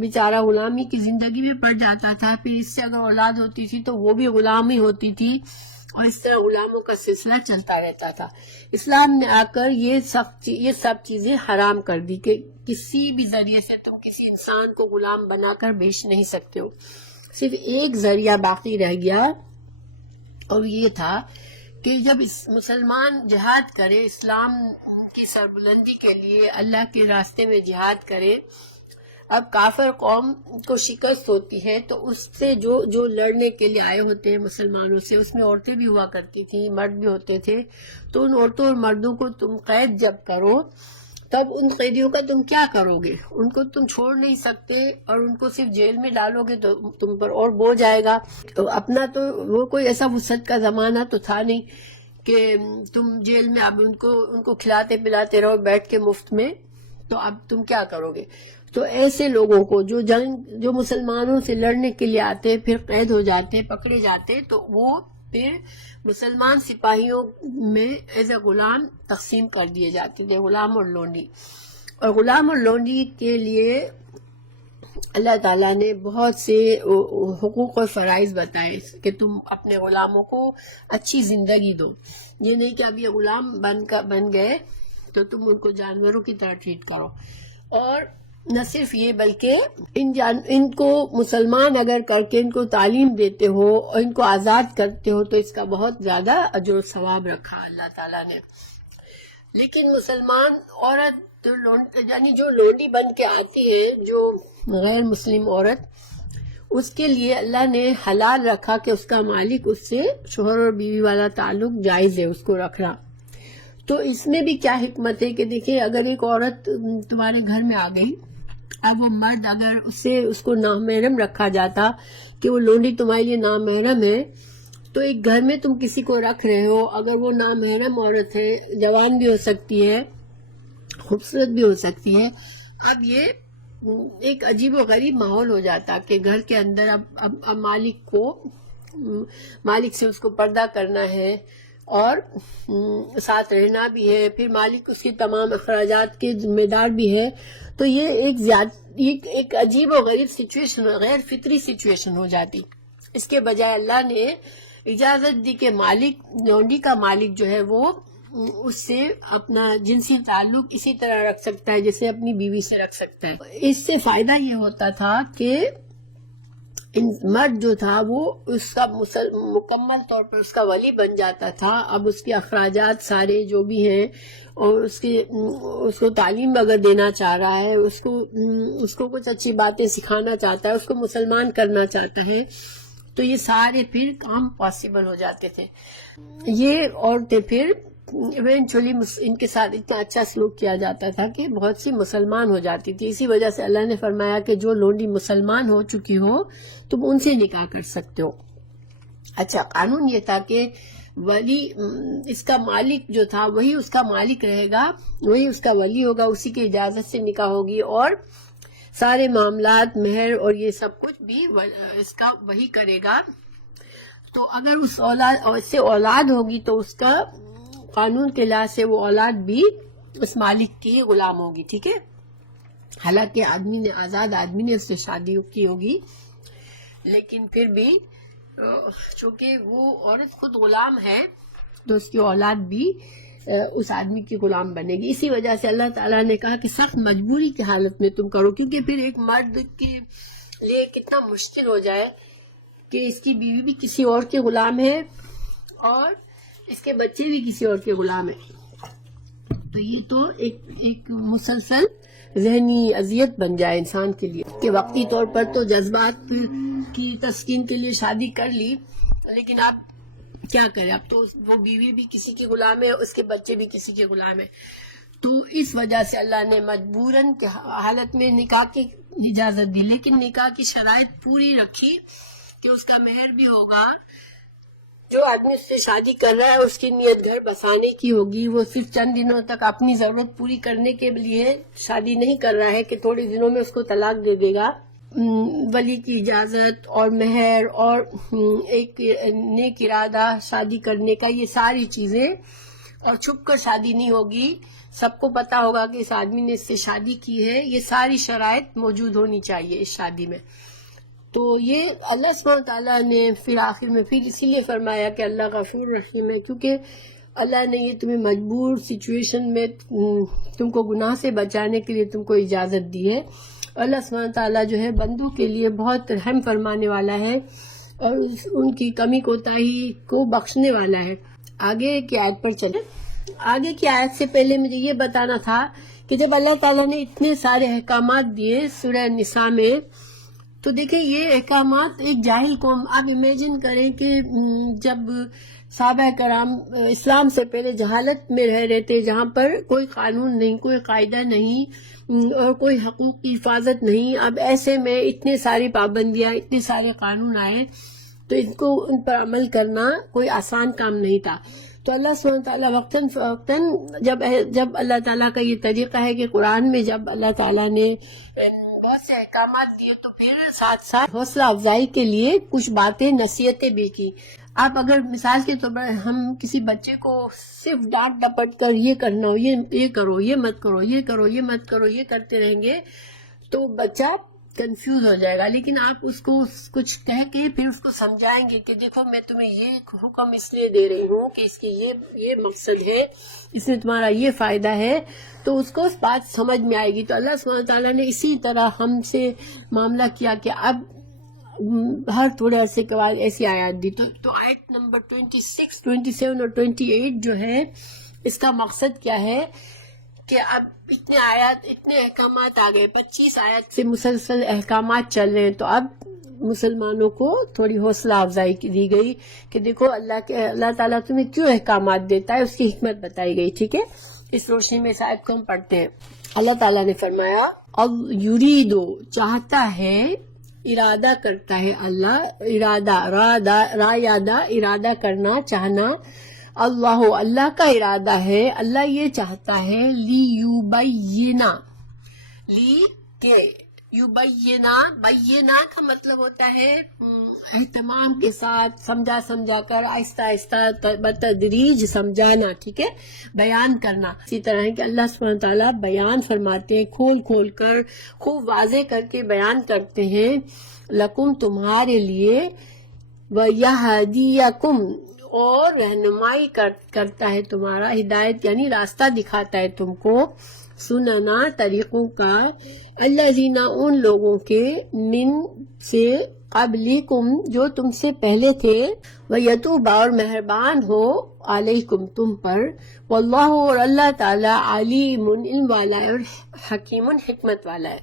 بیچارہ غلامی کی زندگی میں پڑ جاتا تھا. پھر اس سے اگر اولاد ہوتی تھی تو وہ بھی غلام ہی ہوتی تھی اور اس طرح غلاموں کا سلسلہ چلتا رہتا تھا. اسلام نے آ کر یہ سب چیزیں حرام کر دی کہ کسی بھی ذریعے سے تم کسی انسان کو غلام بنا کر بیچ نہیں سکتے ہو. صرف ایک ذریعہ باقی رہ گیا اور یہ تھا کہ جب مسلمان جہاد کرے، اسلام کی سربلندی کے لیے اللہ کے راستے میں جہاد کرے، اب کافر قوم کو شکست ہوتی ہے تو اس سے جو لڑنے کے لیے آئے ہوتے ہیں مسلمانوں سے، اس میں عورتیں بھی ہوا کرتی تھیں، مرد بھی ہوتے تھے. تو ان عورتوں اور مردوں کو تم قید جب کرو تب ان قیدیوں کا تم کیا کرو گے؟ ان کو تم چھوڑ نہیں سکتے اور ان کو صرف جیل میں ڈالو گے تو تم پر اور بوجھ آئے گا. تو اپنا تو وہ کوئی ایسا وسعت کا زمانہ تو تھا نہیں کہ تم جیل میں اب ان کو کھلاتے پلاتے رہو بیٹھ کے مفت میں. تو اب تم کیا کرو گے؟ تو ایسے لوگوں کو جو مسلمانوں سے لڑنے کے لیے آتے پھر قید ہو جاتے، پکڑے جاتے، تو وہ پھر مسلمان سپاہیوں میں ایز اے غلام تقسیم کر دیے جاتے تھے، غلام اور لونڈی. اور غلام اور لونڈی کے لیے اللہ تعالیٰ نے بہت سے حقوق اور فرائض بتائے کہ تم اپنے غلاموں کو اچھی زندگی دو. یہ نہیں کہ اب یہ غلام بن گئے تو تم ان کو جانوروں کی طرح ٹریٹ کرو. اور نہ صرف یہ بلکہ ان کو مسلمان اگر کر کے ان کو تعلیم دیتے ہو اور ان کو آزاد کرتے ہو تو اس کا بہت زیادہ اجر و ثواب رکھا اللہ تعالیٰ نے. لیکن مسلمان عورت یعنی جو لونڈی بن کے آتی ہے، جو غیر مسلم عورت، اس کے لیے اللہ نے حلال رکھا کہ اس کا مالک اس سے شوہر اور بیوی والا تعلق جائز ہے اس کو رکھنا. تو اس میں بھی کیا حکمت ہے کہ دیکھیں اگر ایک عورت تمہارے گھر میں آ گئی، اب وہ مرد اگر اس کو نامحرم رکھا جاتا کہ وہ لونڈی تمہارے لیے نامحرم ہے، تو ایک گھر میں تم کسی کو رکھ رہے ہو، اگر وہ نامحرم عورت ہے، جوان بھی ہو سکتی ہے، خوبصورت بھی ہو سکتی ہے، اب یہ ایک عجیب و غریب ماحول ہو جاتا کہ گھر کے اندر اب مالک سے اس کو پردہ کرنا ہے اور ساتھ رہنا بھی ہے، پھر مالک اس کے تمام اخراجات کے ذمہ دار بھی ہے. تو یہ ایک عجیب و غریب سچویشن، غیر فطری سچویشن ہو جاتی. اس کے بجائے اللہ نے اجازت دی کہ لونڈی کا مالک جو ہے وہ اس سے اپنا جنسی تعلق اسی طرح رکھ سکتا ہے جیسے اپنی بیوی سے رکھ سکتا ہے. اس سے فائدہ یہ ہوتا تھا کہ مرد جو تھا وہ اس کا مکمل طور پر اس کا ولی بن جاتا تھا. اب اس کے اخراجات سارے جو بھی ہیں اور اس کو تعلیم اگر دینا چاہ رہا ہے، اس کو کچھ اچھی باتیں سکھانا چاہتا ہے، اس کو مسلمان کرنا چاہتا ہے، تو یہ سارے پھر کام پاسبل ہو جاتے تھے. یہ عورتیں پھر ایونچولی ان کے ساتھ اتنا اچھا سلوک کیا جاتا تھا کہ بہت سی مسلمان ہو جاتی تھی. اسی وجہ سے اللہ نے فرمایا کہ جو لونڈی مسلمان ہو چکی ہو تم ان سے نکاح کر سکتے ہو. اچھا، قانون یہ تھا کہ ولی اس کا مالک جو تھا وہی اس کا مالک رہے گا، وہی اس کا ولی ہوگا، اسی کی اجازت سے نکاح ہوگی، اور سارے معاملات مہر اور یہ سب کچھ بھی اس کا وہی کرے گا۔ تو اگر اس سے اولاد ہوگی تو اس کا قانون کے لحاظ سے وہ اولاد بھی اس مالک کی غلام ہوگی، ٹھیک ہے۔ حالانکہ آزاد آدمی نے اس سے شادی کی ہوگی، لیکن پھر بھی چونکہ وہ عورت خود غلام ہے تو اس کی اولاد بھی اس آدمی کی غلام بنے گی۔ اسی وجہ سے اللہ تعالیٰ نے کہا کہ سخت مجبوری کی حالت میں تم کرو، کیونکہ پھر ایک مرد کے لیے کتنا مشکل ہو جائے کہ اس کی بیوی بھی کسی اور کے غلام ہے اور اس کے بچے بھی کسی اور کے غلام ہیں، تو یہ تو ایک مسلسل ذہنی اذیت بن جائے انسان کے لیے کہ وقتی طور پر تو جذبات کی تسکین کے لیے شادی کر لی، لیکن اب کیا کرے، اب تو وہ بیوی بھی کسی کے غلام ہے، اس کے بچے بھی کسی کے غلام ہے۔ تو اس وجہ سے اللہ نے مجبوراً کی حالت میں نکاح کی اجازت دی، لیکن نکاح کی شرائط پوری رکھی کہ اس کا مہر بھی ہوگا، جو آدمی اس سے شادی کر رہا ہے اس کی نیت گھر بسانے کی ہوگی، وہ صرف چند دنوں تک اپنی ضرورت پوری کرنے کے لیے شادی نہیں کر رہا ہے کہ تھوڑے دنوں میں اس کو طلاق دے دے گا۔ ولی کی اجازت اور مہر اور ایک نیک ارادہ شادی کرنے کا، یہ ساری چیزیں، اور چھپ کر شادی نہیں ہوگی، سب کو پتا ہوگا کہ اس آدمی نے اس سے شادی کی ہے، یہ ساری شرائط موجود ہونی چاہیے اس شادی میں۔ تو یہ اللہ سبحانہ تعالیٰ نے پھر آخر میں پھر اسی لیے فرمایا کہ اللہ غفور رحیم ہے، کیونکہ اللہ نے یہ تمہیں مجبور سچویشن میں تم کو گناہ سے بچانے کے لیے تم کو اجازت دی ہے۔ اللہ سبحانہ تعالیٰ جو ہے بندوں کے لیے بہت رحم فرمانے والا ہے اور ان کی کمی کوتاہی کو بخشنے والا ہے۔ آگے کی آیت پر چلیں۔ آگے کی آیت سے پہلے مجھے یہ بتانا تھا کہ جب اللہ تعالیٰ نے اتنے سارے احکامات دیے سورہ نساء میں، تو دیکھیں یہ احکامات ایک جاہل قوم، آپ امیجن کریں کہ جب صحابہ کرام اسلام سے پہلے جہالت میں رہ رہے تھے، جہاں پر کوئی قانون نہیں، کوئی قاعدہ نہیں اور کوئی حقوق کی حفاظت نہیں، اب ایسے میں اتنے ساری پابندیاں، اتنے سارے قانون آئے تو ان پر عمل کرنا کوئی آسان کام نہیں تھا۔ تو اللہ سبحانہ تعالیٰ وقتاً فوقتاً جب اللہ تعالیٰ کا یہ طریقہ ہے کہ قرآن میں جب اللہ تعالیٰ نے بہت سے احکامات دیے تو پھر ساتھ ساتھ حوصلہ افزائی کے لیے کچھ باتیں نصیحتیں بھی کی۔ آپ اگر مثال کے طور پر ہم کسی بچے کو صرف ڈانٹ ڈپٹ کر یہ کرنا ہو، یہ کرو، یہ مت کرو، یہ کرو، یہ مت کرو، یہ کرتے رہیں گے تو بچہ کنفیوز ہو جائے گا، لیکن آپ اس کو کچھ کہہ کے پھر اس کو سمجھائیں گے کہ دیکھو میں تمہیں یہ حکم اس لیے دے رہی ہوں کہ اس کے یہ مقصد ہے، اس میں تمہارا یہ فائدہ ہے، تو اس کو بات سمجھ میں آئے گی۔ تو اللہ سبحانہ تعالیٰ نے اسی طرح ہم سے معاملہ کیا کہ اب ہر تھوڑے عرصے کے بعد ایسی آیات دی۔ تو آیت نمبر 26، 27 اور 28 جو ہے اس کا مقصد کیا ہے کہ اب اتنے احکامات آ گئے، 25 آیت سے مسلسل احکامات چل رہے ہیں، تو اب مسلمانوں کو تھوڑی حوصلہ افزائی دی گئی کہ دیکھو اللہ تعالیٰ تمہیں کیوں احکامات دیتا ہے، اس کی حکمت بتائی گئی، ٹھیک ہے۔ اس روشنی میں اس آیت کو ہم پڑھتے ہیں۔ اللہ تعالیٰ نے فرمایا اب یریدو چاہتا ہے، ارادہ کرتا ہے اللہ، ارادہ کرنا، چاہنا، اللہ کا ارادہ ہے، اللہ یہ چاہتا ہے لیبینا، بینا کا مطلب ہوتا ہے اہتمام کے ساتھ، سمجھا کر، آہستہ آہستہ بتدریج سمجھانا، ٹھیک ہے، بیان کرنا۔ اسی طرح ہے کہ اللہ سبحانہ تعالیٰ بیان فرماتے ہیں، کھول کر خوب واضح کر کے بیان کرتے ہیں، لکم تمہارے لیے، وَيَهْدِيَكُمْ اور رہنمائی کرتا ہے تمہارا، ہدایت یعنی راستہ دکھاتا ہے تم کو، سننا طریقوں کا، الذین ان لوگوں کے، من سے، قبلکم جو تم سے پہلے تھے، ویتوب اور مہربان ہو، علیکم تم پر، واللہ اور اللہ تعالی، علیم علم والا ہے اور حکیم حکمت والا ہے۔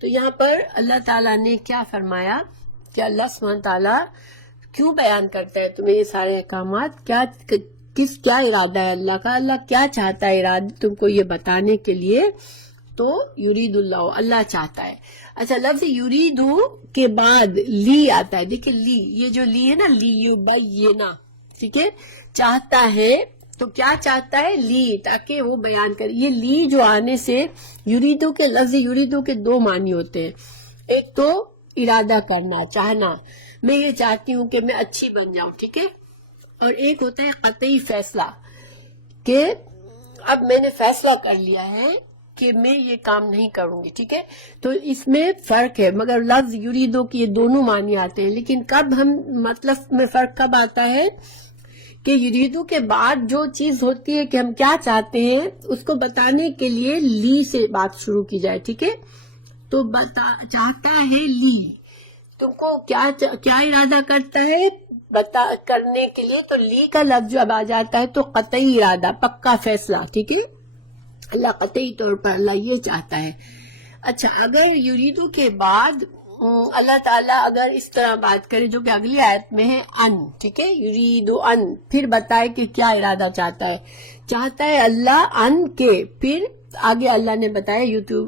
تو یہاں پر اللہ تعالیٰ نے کیا فرمایا کہ اللہ سبحانہ تعالیٰ کیوں بیان کرتا ہے تمہیں یہ سارے احکامات، کیا ارادہ ہے اللہ کا، اللہ کیا چاہتا ہے، ارادہ تم کو یہ بتانے کے لیے، تو یرید اللہ چاہتا ہے۔ اچھا، لفظ یریدو کے بعد لی آتا ہے، دیکھیں لی، یہ جو لی ہے نا، لی یبینا، ٹھیک ہے. چاہتا ہے تو کیا چاہتا ہے؟ لی، تاکہ وہ بیان کرے. یہ لی جو آنے سے یریدو کے لفظ یریدو کے دو معنی ہوتے ہیں. ایک تو ارادہ کرنا، چاہنا، میں یہ چاہتی ہوں کہ میں اچھی بن جاؤں، ٹھیک ہے. اور ایک ہوتا ہے قطعی فیصلہ، کہ اب میں نے فیصلہ کر لیا ہے کہ میں یہ کام نہیں کروں گی، ٹھیک ہے. تو اس میں فرق ہے، مگر لفظ یریدو کی یہ دونوں معنی آتے ہیں. لیکن کب ہم مطلب میں فرق کب آتا ہے کہ یریدو کے بعد جو چیز ہوتی ہے کہ ہم کیا چاہتے ہیں اس کو بتانے کے لیے لی سے بات شروع کی جائے، ٹھیک ہے. تو چاہتا ہے لی، تم کو کیا ارادہ کرتا ہے کرنے کے لیے، تو لی کا لفظ جو اب آ جاتا ہے تو قطعی ارادہ، پکا فیصلہ، ٹھیک ہے. اللہ قطعی طور پر اللہ یہ چاہتا ہے. اچھا، اگر یریدو کے بعد اللہ تعالیٰ اگر اس طرح بات کرے جو کہ اگلی آیت میں ہے ان، ٹھیک ہے، یریدو ان، پھر بتائے کہ کیا ارادہ چاہتا ہے. چاہتا ہے اللہ ان کے، پھر آگے اللہ نے بتایا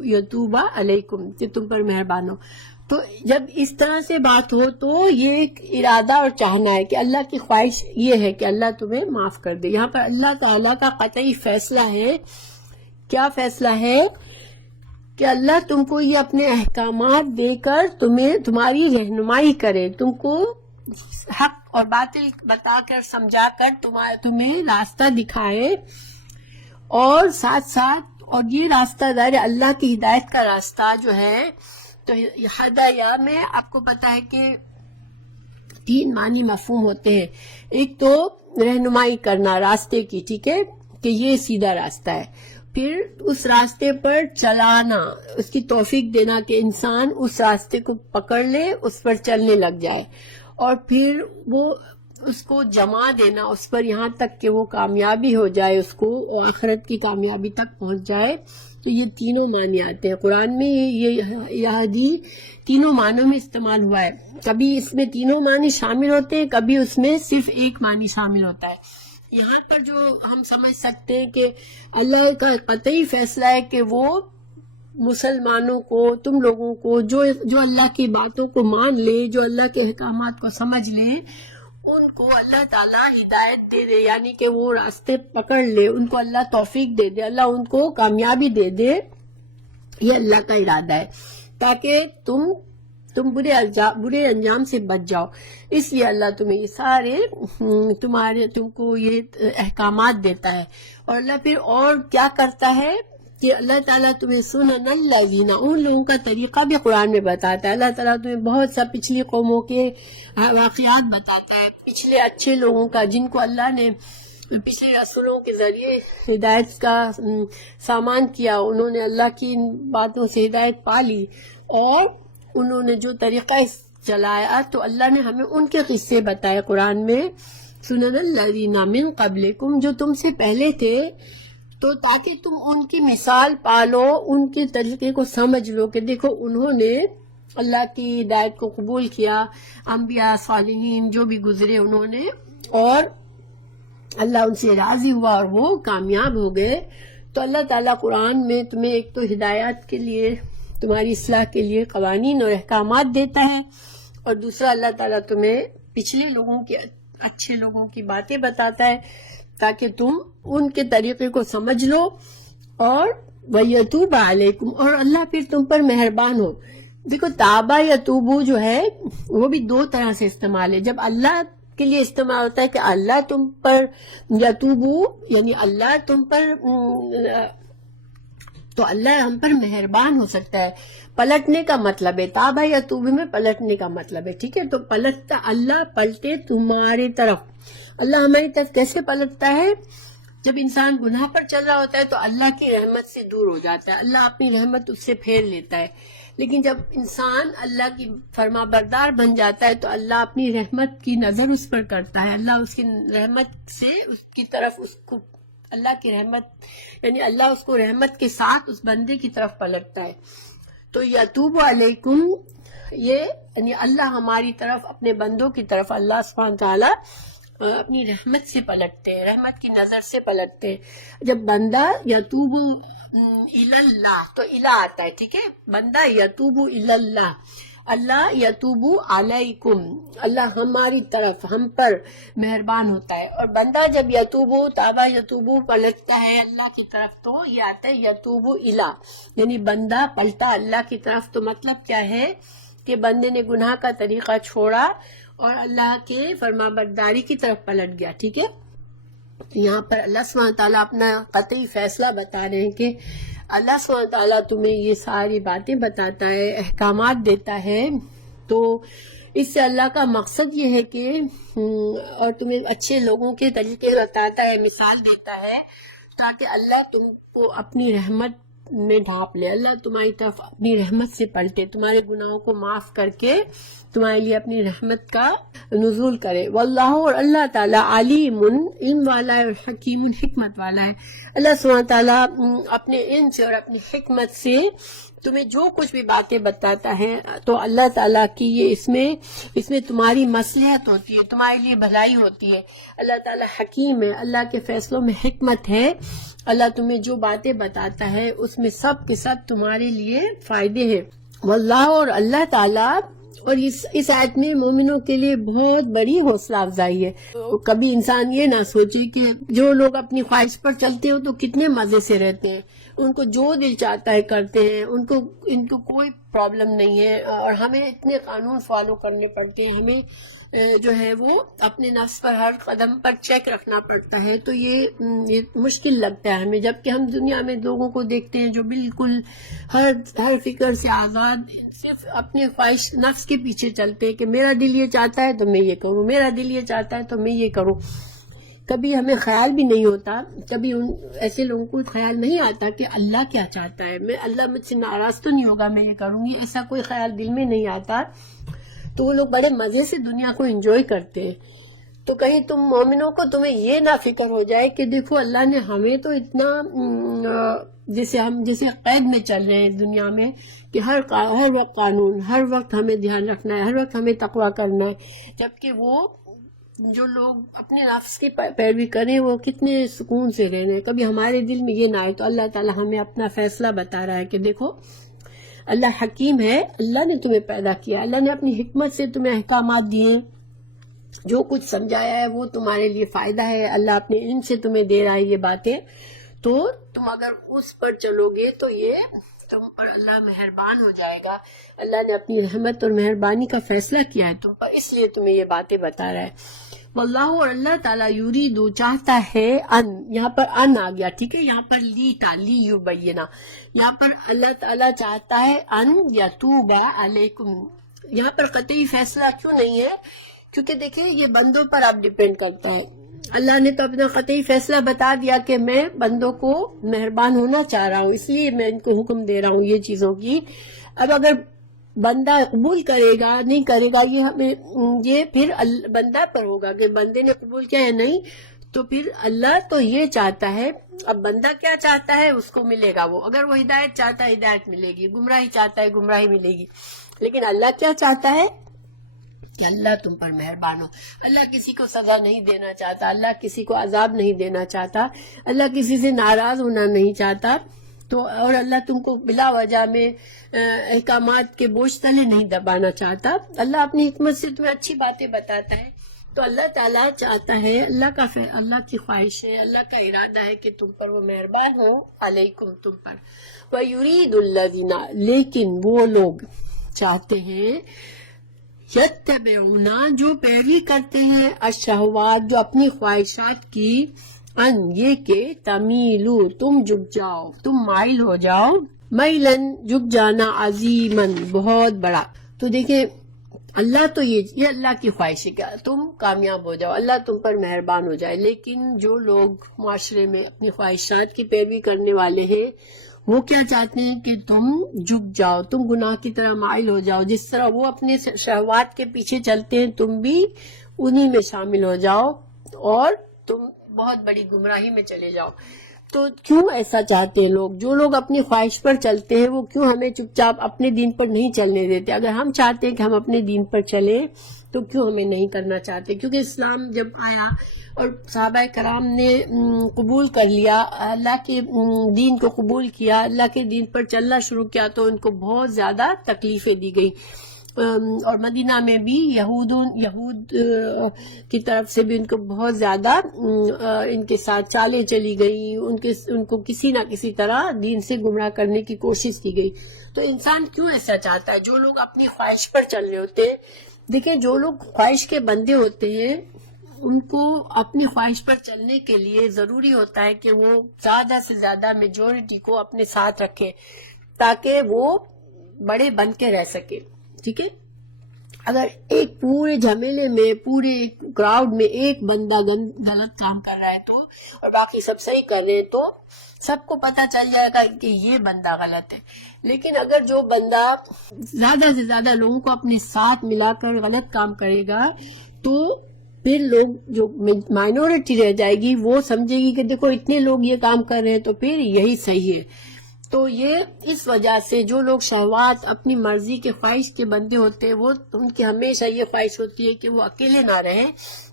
یتوبہ علیکم، کہ تم پر مہربان ہو. تو جب اس طرح سے بات ہو تو یہ ایک ارادہ اور چاہنا ہے کہ اللہ کی خواہش یہ ہے کہ اللہ تمہیں معاف کر دے. یہاں پر اللہ تعالیٰ کا قطعی فیصلہ ہے. کیا فیصلہ ہے؟ کہ اللہ تم کو یہ اپنے احکامات دے کر تمہاری رہنمائی کرے، تم کو حق اور باطل بتا کر سمجھا کر تمہیں راستہ دکھائے، اور ساتھ ساتھ اور یہ راستہ ظاہر اللہ کی ہدایت کا راستہ جو ہے. تو ہدایہ میں آپ کو پتا ہے کہ 3 معنی مفہوم ہوتے ہیں. ایک تو رہنمائی کرنا راستے کی، ٹھیک ہے، کہ یہ سیدھا راستہ ہے. پھر اس راستے پر چلانا، اس کی توفیق دینا کہ انسان اس راستے کو پکڑ لے، اس پر چلنے لگ جائے. اور پھر وہ اس کو جما دینا اس پر یہاں تک کہ وہ کامیابی ہو جائے، اس کو آخرت کی کامیابی تک پہنچ جائے. تو یہ تینوں معنی آتے ہیں قرآن میں. یہ حدیث تینوں معنوں میں استعمال ہوا ہے. کبھی اس میں تینوں معنی شامل ہوتے ہیں، کبھی اس میں صرف ایک معنی شامل ہوتا ہے. یہاں پر جو ہم سمجھ سکتے ہیں کہ اللہ کا قطعی فیصلہ ہے کہ وہ مسلمانوں کو، تم لوگوں کو جو اللہ کی باتوں کو مان لے، جو اللہ کے احکامات کو سمجھ لے، ان کو اللہ تعالیٰ ہدایت دے دے، یعنی کہ وہ راستے پکڑ لے، ان کو اللہ توفیق دے دے، اللہ ان کو کامیابی دے دے. یہ اللہ کا ارادہ ہے تاکہ تم برے انجام سے بچ جاؤ. اس لیے اللہ تمہیں یہ سارے تم کو یہ احکامات دیتا ہے. اور اللہ پھر اور کیا کرتا ہے کہ اللہ تعالیٰ تمہیں سنن الذین، ان لوگوں کا طریقہ بھی قرآن میں بتاتا ہے. اللہ تعالیٰ تمہیں بہت سا پچھلی قوموں کے واقعات بتاتا ہے، پچھلے اچھے لوگوں کا جن کو اللہ نے پچھلے رسولوں کے ذریعے ہدایت کا سامان کیا. انہوں نے اللہ کی باتوں سے ہدایت پا لی اور انہوں نے جو طریقہ چلایا، تو اللہ نے ہمیں ان کے قصے بتائے قرآن میں. سنن الذین من قبلکم، جو تم سے پہلے تھے، تو تاکہ تم ان کی مثال پالو، ان کے طریقے کو سمجھ لو کہ دیکھو انہوں نے اللہ کی ہدایت کو قبول کیا، انبیاء صالحین جو بھی گزرے انہوں نے، اور اللہ ان سے راضی ہوا اور وہ کامیاب ہو گئے. تو اللہ تعالیٰ قرآن میں تمہیں ایک تو ہدایات کے لیے، تمہاری اصلاح کے لیے قوانین اور احکامات دیتا ہے، اور دوسرا اللہ تعالیٰ تمہیں پچھلے لوگوں کے، اچھے لوگوں کی باتیں بتاتا ہے تاکہ تم ان کے طریقے کو سمجھ لو. اور وَيَتُوبَ عَلَيْكُمْ، اور اللہ پھر تم پر مہربان ہو. دیکھو تابا یتوبو جو ہے وہ بھی 2 طرح سے استعمال ہے. جب اللہ کے لیے استعمال ہوتا ہے کہ اللہ تم پر یتوبو، یعنی اللہ تم پر، تو اللہ ہم پر مہربان ہو سکتا ہے. پلٹنے کا مطلب ہے، تابا یتوب میں پلٹنے کا مطلب ہے، ٹھیک ہے. تو پلٹتا، اللہ پلٹے تمہاری طرف. اللہ ہماری طرف کیسے پلٹتا ہے؟ جب انسان گناہ پر چل رہا ہوتا ہے تو اللہ کی رحمت سے دور ہو جاتا ہے، اللہ اپنی رحمت اس سے پھیر لیتا ہے. لیکن جب انسان اللہ کی فرما بردار بن جاتا ہے تو اللہ اپنی رحمت کی نظر اس پر کرتا ہے. اللہ اس کی رحمت سے اس کی طرف، اس کو اللہ کی رحمت، یعنی اللہ اس کو رحمت کے ساتھ اس بندے کی طرف پلٹتا ہے. تو یتوب علیکم، یہ یعنی اللہ ہماری طرف، اپنے بندوں کی طرف اللہ سبحانہ تعالیٰ اپنی رحمت سے پلٹتے ہیں، رحمت کی نظر سے پلٹتے ہیں. جب بندہ یتوب الی اللہ، تو الہ آتا ہے، ٹھیک ہے. بندہ یتوب الی اللہ، اللہ یتوبو علیکم، اللہ ہماری طرف ہم پر مہربان ہوتا ہے. اور بندہ جب یتوبو تابا یتوبو پلٹتا ہے اللہ کی طرف تو یہ آتا ہے یتوبو الا، یعنی بندہ پلٹا اللہ کی طرف. تو مطلب کیا ہے کہ بندے نے گناہ کا طریقہ چھوڑا اور اللہ کے فرما برداری کی طرف پلٹ گیا. ٹھیک ہے، یہاں پر اللہ سبحانہ تعالیٰ اپنا قطعی فیصلہ بتا رہے ہیں کہ اللہ سبحانہ تعالیٰ تمہیں یہ ساری باتیں بتاتا ہے، احکامات دیتا ہے، تو اس سے اللہ کا مقصد یہ ہے کہ اور تمہیں اچھے لوگوں کے طریقے بتاتا ہے، مثال دیتا ہے، تاکہ اللہ تم کو اپنی رحمت میں ڈھانپ لے، اللہ تمہاری طرف اپنی رحمت سے پلٹے، تمہارے گناہوں کو معاف کر کے تمہارے لیے اپنی رحمت کا نزول کرے. واللہ، اور اللہ تعالیٰ علیم، علم والا ہے، اور حکیم، حکمت والا ہے. اللہ سبحانہ تعالیٰ اپنے علم سے اور اپنی حکمت سے تمہیں جو کچھ بھی باتیں بتاتا ہے تو اللہ تعالیٰ کی یہ اس میں تمہاری مصلحت ہوتی ہے، تمہارے لیے بھلائی ہوتی ہے. اللہ تعالیٰ حکیم ہے، اللہ کے فیصلوں میں حکمت ہے. اللہ تمہیں جو باتیں بتاتا ہے اس میں سب کے سب تمہارے لیے فائدے ہیں. واللہ، اور اللہ تعالیٰ، اور اس آیت میں مومنوں کے لیے بہت بڑی حوصلہ افزائی ہے. تو کبھی انسان یہ نہ سوچے کہ جو لوگ اپنی خواہش پر چلتے ہو تو کتنے مزے سے رہتے ہیں، ان کو جو دل چاہتا ہے کرتے ہیں، ان کو کوئی پرابلم نہیں ہے. اور ہمیں اتنے قانون فالو کرنے پڑتے ہیں، ہمیں جو ہے وہ اپنے نفس پر ہر قدم پر چیک رکھنا پڑتا ہے. تو یہ مشکل لگتا ہے ہمیں، جبکہ ہم دنیا میں لوگوں کو دیکھتے ہیں جو بالکل ہر فکر سے آزاد، صرف اپنے خواہش نفس کے پیچھے چلتے ہیں کہ میرا دل یہ چاہتا ہے تو میں یہ کروں، میرا دل یہ چاہتا ہے تو میں یہ کروں. کبھی ہمیں خیال بھی نہیں ہوتا، کبھی ایسے لوگوں کو خیال نہیں آتا کہ اللہ کیا چاہتا ہے، اللہ مجھ سے ناراض تو نہیں ہوگا میں یہ کروں گی، ایسا کوئی خیال دل میں نہیں آتا. تو وہ لوگ بڑے مزے سے دنیا کو انجوائے کرتے ہیں. تو کہیں تم مومنوں کو تمہیں یہ نہ فکر ہو جائے کہ دیکھو اللہ نے ہمیں تو اتنا جیسے قید میں چل رہے ہیں دنیا میں کہ ہر وقت قانون، ہر وقت ہمیں دھیان رکھنا ہے، ہر وقت ہمیں تقویٰ کرنا ہے. جبکہ وہ جو لوگ اپنے نفس کی پیروی کریں وہ کتنے سکون سے رہنے ہیں. کبھی ہمارے دل میں یہ نہ آئے. تو اللہ تعالیٰ ہمیں اپنا فیصلہ بتا رہا ہے کہ دیکھو اللہ حکیم ہے، اللہ نے تمہیں پیدا کیا، اللہ نے اپنی حکمت سے تمہیں احکامات دیے، جو کچھ سمجھایا ہے وہ تمہارے لیے فائدہ ہے. اللہ اپنے علم سے تمہیں دے رہا ہے یہ باتیں. تو تم اگر اس پر چلو گے تو یہ تم پر اللہ مہربان ہو جائے گا. اللہ نے اپنی رحمت اور مہربانی کا فیصلہ کیا ہے تم پر، اس لیے تمہیں یہ باتیں بتا رہا ہے. واللہ، اور اللہ تعالیٰ یریدو چاہتا ہے، ان یہاں پر ان آ گیا. ٹھیک ہے، یہاں پر لی یبینہ، یہاں پر اللہ تعالیٰ چاہتا ہے ان یتوب علیکم. یہاں پر قطعی فیصلہ کیوں نہیں ہے؟ کیونکہ دیکھیں یہ بندوں پر آپ ڈیپینڈ کرتا ہے. اللہ نے تو اپنا قطعی فیصلہ بتا دیا کہ میں بندوں کو مہربان ہونا چاہ رہا ہوں، اس لیے میں ان کو حکم دے رہا ہوں یہ چیزوں کی. اب اگر بندہ قبول کرے گا نہیں کرے گا یہ پھر بندہ پر ہوگا کہ بندے نے قبول کیا ہے نہیں. تو پھر اللہ تو یہ چاہتا ہے، اب بندہ کیا چاہتا ہے اس کو ملے گا. وہ اگر وہ ہدایت چاہتا ہے ہدایت ملے گی، گمراہی چاہتا ہے گمراہی ملے گی. لیکن اللہ کیا چاہتا ہے کہ اللہ تم پر مہربان ہو. اللہ کسی کو سزا نہیں دینا چاہتا، اللہ کسی کو عذاب نہیں دینا چاہتا، اللہ کسی سے ناراض ہونا نہیں چاہتا. تو اور اللہ تم کو بلا وجہ میں احکامات کے بوجھ تلے نہیں دبانا چاہتا. اللہ اپنی حکمت سے تمہیں اچھی باتیں بتاتا ہے. تو اللہ تعالیٰ چاہتا ہے، اللہ کی خواہش ہے، اللہ کا ارادہ ہے کہ تم پر وہ مہربان ہو علیکم تم پر. وَيُرِيدُ الَّذِينَ، لیکن وہ لوگ چاہتے ہیں، یتبعون جو پیروی کرتے ہیں، الشہوات جو اپنی خواہشات کی، ان یہ کہ تمیلو تم جھک جاؤ، تم مائل ہو جاؤ، میلن جھک جانا، عظیمن بہت بڑا. تو دیکھیں اللہ تو یہ اللہ کی خواہش ہے کہ تم کامیاب ہو جاؤ، اللہ تم پر مہربان ہو جائے. لیکن جو لوگ معاشرے میں اپنی خواہشات کی پیروی کرنے والے ہیں وہ کیا چاہتے ہیں کہ تم جھک جاؤ، تم گناہ کی طرح مائل ہو جاؤ. جس طرح وہ اپنے شہوات کے پیچھے چلتے ہیں تم بھی انہی میں شامل ہو جاؤ اور تم بہت بڑی گمراہی میں چلے جاؤ. تو کیوں ایسا چاہتے ہیں لوگ؟ جو لوگ اپنی خواہش پر چلتے ہیں وہ کیوں ہمیں چپ چاپ اپنے دین پر نہیں چلنے دیتے؟ اگر ہم چاہتے ہیں کہ ہم اپنے دین پر چلیں تو کیوں ہمیں نہیں کرنا چاہتے؟ کیونکہ اسلام جب آیا اور صحابہ کرام نے قبول کر لیا، اللہ کے دین کو قبول کیا، اللہ کے دین پر چلنا شروع کیا، تو ان کو بہت زیادہ تکلیفیں دی گئی. اور مدینہ میں بھی یہود کی طرف سے بھی ان کو بہت زیادہ ان کے ساتھ چالیں چلی گئی، ان کو کسی نہ کسی طرح دین سے گمراہ کرنے کی کوشش کی گئی۔ تو انسان کیوں ایسا چاہتا ہے؟ جو لوگ اپنی خواہش پر چل رہے ہوتے ہیں، دیکھیں جو لوگ خواہش کے بندے ہوتے ہیں ان کو اپنی خواہش پر چلنے کے لیے ضروری ہوتا ہے کہ وہ زیادہ سے زیادہ میجورٹی کو اپنے ساتھ رکھے تاکہ وہ بڑے بن کے رہ سکے، ٹھیک ہے؟ اگر ایک پورے جھمیلے میں، پورے کراؤڈ میں ایک بندہ غلط کام کر رہا ہے تو اور باقی سب صحیح کر رہے ہیں تو سب کو پتہ چل جائے گا کہ یہ بندہ غلط ہے۔ لیکن اگر جو بندہ زیادہ سے زیادہ لوگوں کو اپنے ساتھ ملا کر غلط کام کرے گا تو پھر لوگ، جو مائنورٹی رہ جائے گی، وہ سمجھے گی کہ دیکھو اتنے لوگ یہ کام کر رہے ہیں تو پھر یہی صحیح ہے۔ تو یہ اس وجہ سے جو لوگ شہوات، اپنی مرضی کے خواہش کے بندے ہوتے ہیں، وہ ان کی ہمیشہ یہ خواہش ہوتی ہے کہ وہ اکیلے نہ رہیں،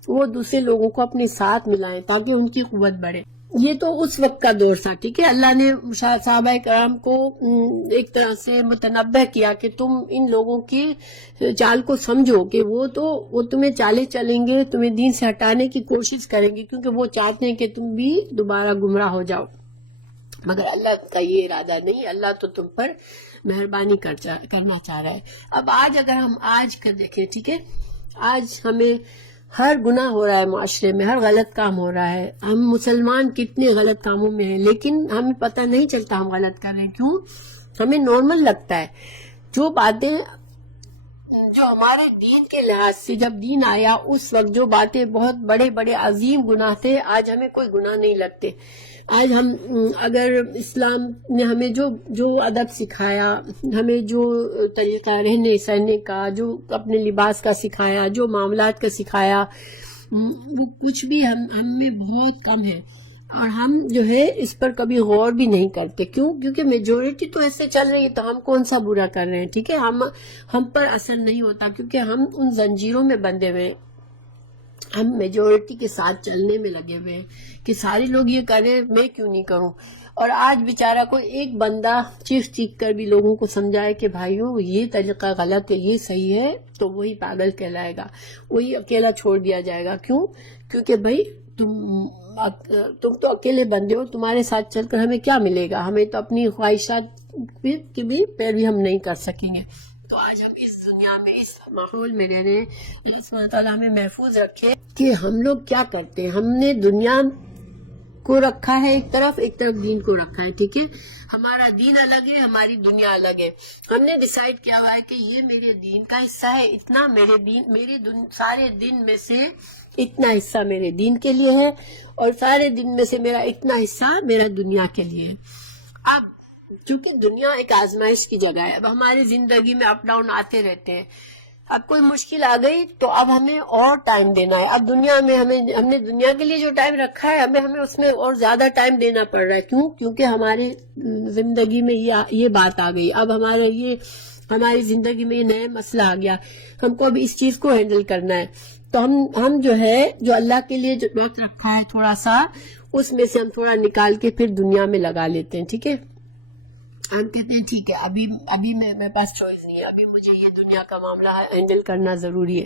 وہ دوسرے لوگوں کو اپنے ساتھ ملائیں تاکہ ان کی قوت بڑھے۔ یہ تو اس وقت کا دور تھا، ٹھیک ہے؟ اللہ نے صحابہ کرام کو ایک طرح سے متنبہ کیا کہ تم ان لوگوں کی چال کو سمجھو کہ وہ تمہیں چالیں چلیں گے، تمہیں دین سے ہٹانے کی کوشش کریں گے کیونکہ وہ چاہتے ہیں کہ تم بھی دوبارہ گمراہ ہو جاؤ، مگر اللہ کا یہ ارادہ نہیں۔ اللہ تو تم پر مہربانی کرنا چاہ رہا ہے۔ اب اگر ہم آج کا دیکھیں، ٹھیک ہے، آج ہمیں ہر گناہ ہو رہا ہے، معاشرے میں ہر غلط کام ہو رہا ہے، ہم مسلمان کتنے غلط کاموں میں ہیں لیکن ہمیں پتہ نہیں چلتا ہم غلط کر رہے ہیں، کیوں؟ ہمیں نارمل لگتا ہے۔ جو باتیں جو ہمارے دین کے لحاظ سے جب دین آیا اس وقت جو باتیں بہت بڑے بڑے عظیم گناہ تھے، آج ہمیں کوئی گناہ نہیں لگتے۔ آج ہم اگر اسلام نے ہمیں جو ادب سکھایا، ہمیں جو طریقہ رہنے سہنے کا، جو اپنے لباس کا سکھایا، جو معاملات کا سکھایا، وہ کچھ بھی ہم میں بہت کم ہے اور ہم جو ہے اس پر کبھی غور بھی نہیں کرتے۔ کیوں؟ کیونکہ میجورٹی تو ایسے چل رہی ہے تو ہم کون سا برا کر رہے ہیں، ٹھیک ہے؟ ہم پر اثر نہیں ہوتا کیونکہ ہم ان زنجیروں میں بندھے ہوئے ہیں، ہم میجورٹی کے ساتھ چلنے میں لگے ہوئے ہیں کہ سارے لوگ یہ کر رہے ہیں، میں کیوں نہیں کروں؟ اور آج بیچارہ کوئی ایک بندہ چیخ کر بھی لوگوں کو سمجھائے کہ بھائیو یہ طریقہ غلط ہے، یہ صحیح ہے، تو وہی پاگل کہلائے گا، وہی اکیلا چھوڑ دیا جائے گا۔ کیوں؟ کیونکہ بھائی تم تو اکیلے بندے ہو، تمہارے ساتھ چل کر ہمیں کیا ملے گا؟ ہمیں تو اپنی خواہشات کی بھی پیروی ہم نہیں کر سکیں گے۔ تو آج ہم اس دنیا میں، اس ماحول میں رہ رہے ہیں، اللہ سبحانہ تعالیٰ ہمیں محفوظ رکھے کہ ہم لوگ کیا کرتے ہیں۔ ہم نے دنیا کو رکھا ہے ایک طرف دین کو رکھا ہے، ٹھیک ہے؟ ہمارا دین الگ ہے، ہماری دنیا الگ ہے۔ ہم نے ڈیسائیڈ کیا ہوا ہے کہ یہ میرے دین کا حصہ ہے، اتنا سارے دن میں سے اتنا حصہ میرے دین کے لیے ہے اور سارے دن میں سے میرا اتنا حصہ میرا دنیا کے لیے ہے۔ اب چونکہ دنیا ایک آزمائش کی جگہ ہے، اب ہماری زندگی میں اپ ڈاؤن آتے رہتے ہیں، اب کوئی مشکل آ گئی تو اب ہمیں اور ٹائم دینا ہے۔ اب دنیا میں ہم نے دنیا کے لیے جو ٹائم رکھا ہے ہمیں اس میں اور زیادہ ٹائم دینا پڑ رہا ہے۔ کیوں؟ کیونکہ ہماری زندگی میں یہ بات آ گئی، اب ہماری زندگی میں یہ نیا مسئلہ آ گیا، ہم کو اب اس چیز کو ہینڈل کرنا ہے۔ تو ہم جو اللہ کے لیے جو وقت رکھا ہے تھوڑا سا، اس میں سے ہم تھوڑا نکال کے پھر دنیا میں لگا لیتے ہیں، ٹھیک ہے؟ ہم کہتے ہیں ٹھیک ہے، ابھی میرے پاس چوائس نہیں ہے، ابھی مجھے یہ دنیا کا معاملہ ہینڈل کرنا ضروری ہے۔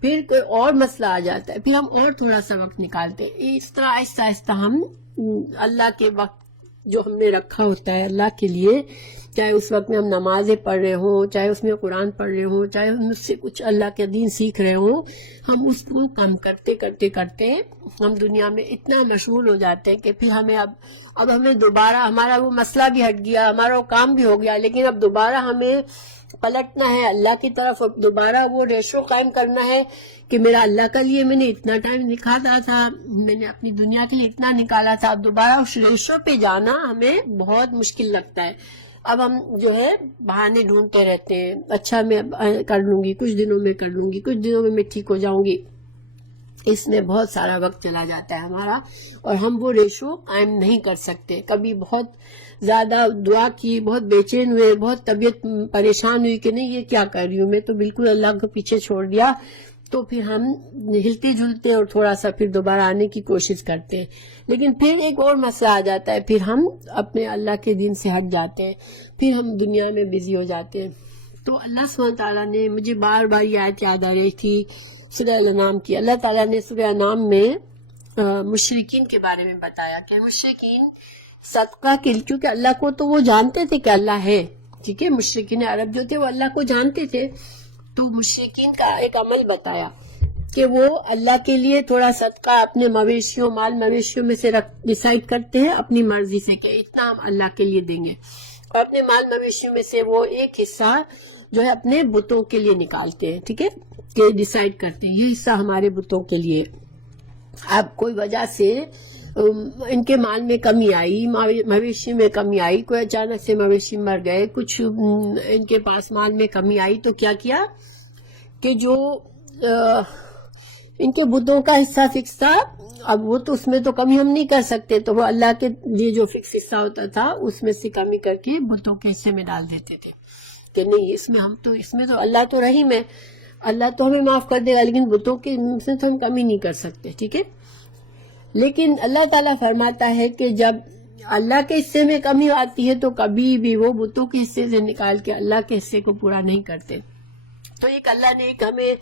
پھر کوئی اور مسئلہ آ جاتا ہے، پھر ہم اور تھوڑا سا وقت نکالتے ہیں۔ اس طرح آہستہ آہستہ ہم اللہ کے وقت جو ہم نے رکھا ہوتا ہے اللہ کے لیے، چاہے اس وقت میں ہم نمازیں پڑھ رہے ہوں، چاہے اس میں قرآن پڑھ رہے ہوں، چاہے ہم اس سے کچھ اللہ کے دین سیکھ رہے ہوں، ہم اس کو کم کرتے ہم دنیا میں اتنا مشغول ہو جاتے ہیں کہ پھر اب ہمیں دوبارہ ہمارا وہ مسئلہ بھی ہٹ گیا، ہمارا وہ کام بھی ہو گیا، لیکن اب دوبارہ ہمیں پلٹنا ہے اللہ کی طرف، اب دوبارہ وہ ریشو قائم کرنا ہے کہ میرا اللہ کے لیے میں نے اتنا ٹائم نکالا تھا، میں نے اپنی دنیا کے لیے اتنا نکالا تھا، اب دوبارہ اس ریشو پہ جانا ہمیں بہت مشکل لگتا ہے۔ اب ہم جو ہے بہانے ڈھونڈتے رہتے ہیں، اچھا میں کر لوں گی، کچھ دنوں میں کر لوں گی، کچھ دنوں میں ٹھیک ہو جاؤں گی، اس میں بہت سارا وقت چلا جاتا ہے ہمارا اور ہم وہ ریشو قائم نہیں کر سکتے۔ کبھی بہت زیادہ دعا کی، بہت بے چین ہوئے، بہت طبیعت پریشان ہوئی کہ نہیں یہ کیا کر رہی ہوں میں، تو بالکل اللہ کو پیچھے چھوڑ دیا، تو پھر ہم ہلتے جلتے اور تھوڑا سا پھر دوبارہ آنے کی کوشش کرتے ہیں، لیکن پھر ایک اور مسئلہ آ جاتا ہے، پھر ہم اپنے اللہ کے دین سے ہٹ جاتے ہیں، پھر ہم دنیا میں بزی ہو جاتے ہیں۔ تو اللہ سبحانہ تعالیٰ نے مجھے بار بار یہ آیت یاد آ رہی تھی سورہ الانعام کی. اللہ تعالیٰ نے سورہ الانعام میں مشرکین کے بارے میں بتایا کہ مشرکین صدقہ کے، کیونکہ اللہ کو تو وہ جانتے تھے کہ اللہ ہے، ٹھیک ہے، مشرکین عرب جو تھے وہ اللہ کو جانتے تھے، تو مشرکین کا ایک عمل بتایا کہ وہ اللہ کے لیے تھوڑا صدقہ اپنے مویشیوں، مال مویشیوں میں سے ڈیسائیڈ کرتے ہیں اپنی مرضی سے کہ اتنا ہم اللہ کے لیے دیں گے، اور اپنے مال مویشیوں میں سے وہ ایک حصہ جو ہے اپنے بتوں کے لیے نکالتے ہیں، ٹھیک ہے، کہ ڈیسائیڈ کرتے ہیں یہ حصہ ہمارے بتوں کے لیے. اب کوئی وجہ سے ان کے مال میں کمی آئی، مویشی میں کمی آئی، کوئی اچانک سے مویشی مر گئے، کچھ ان کے پاس مال میں کمی آئی، تو کیا کہ جو ان کے بتوں کا حصہ فکس تھا، اب وہ تو اس میں تو کمی ہم نہیں کر سکتے، تو وہ اللہ کے لیے جو فکس حصہ ہوتا تھا اس میں سے کمی کر کے بتوں کے حصے میں ڈال دیتے تھے کہ نہیں اس میں تو اللہ تو رحیم ہے، اللہ تو ہمیں معاف کر دے گا، لیکن بتوں کے سے تو ہم کمی نہیں کر سکتے، ٹھیک ہے. لیکن اللہ تعالیٰ فرماتا ہے کہ جب اللہ کے حصے میں کمی آتی ہے تو کبھی بھی وہ بتوں کے حصے سے نکال کے اللہ کے حصے کو پورا نہیں کرتے. تو ایک اللہ نے ایک ہمیں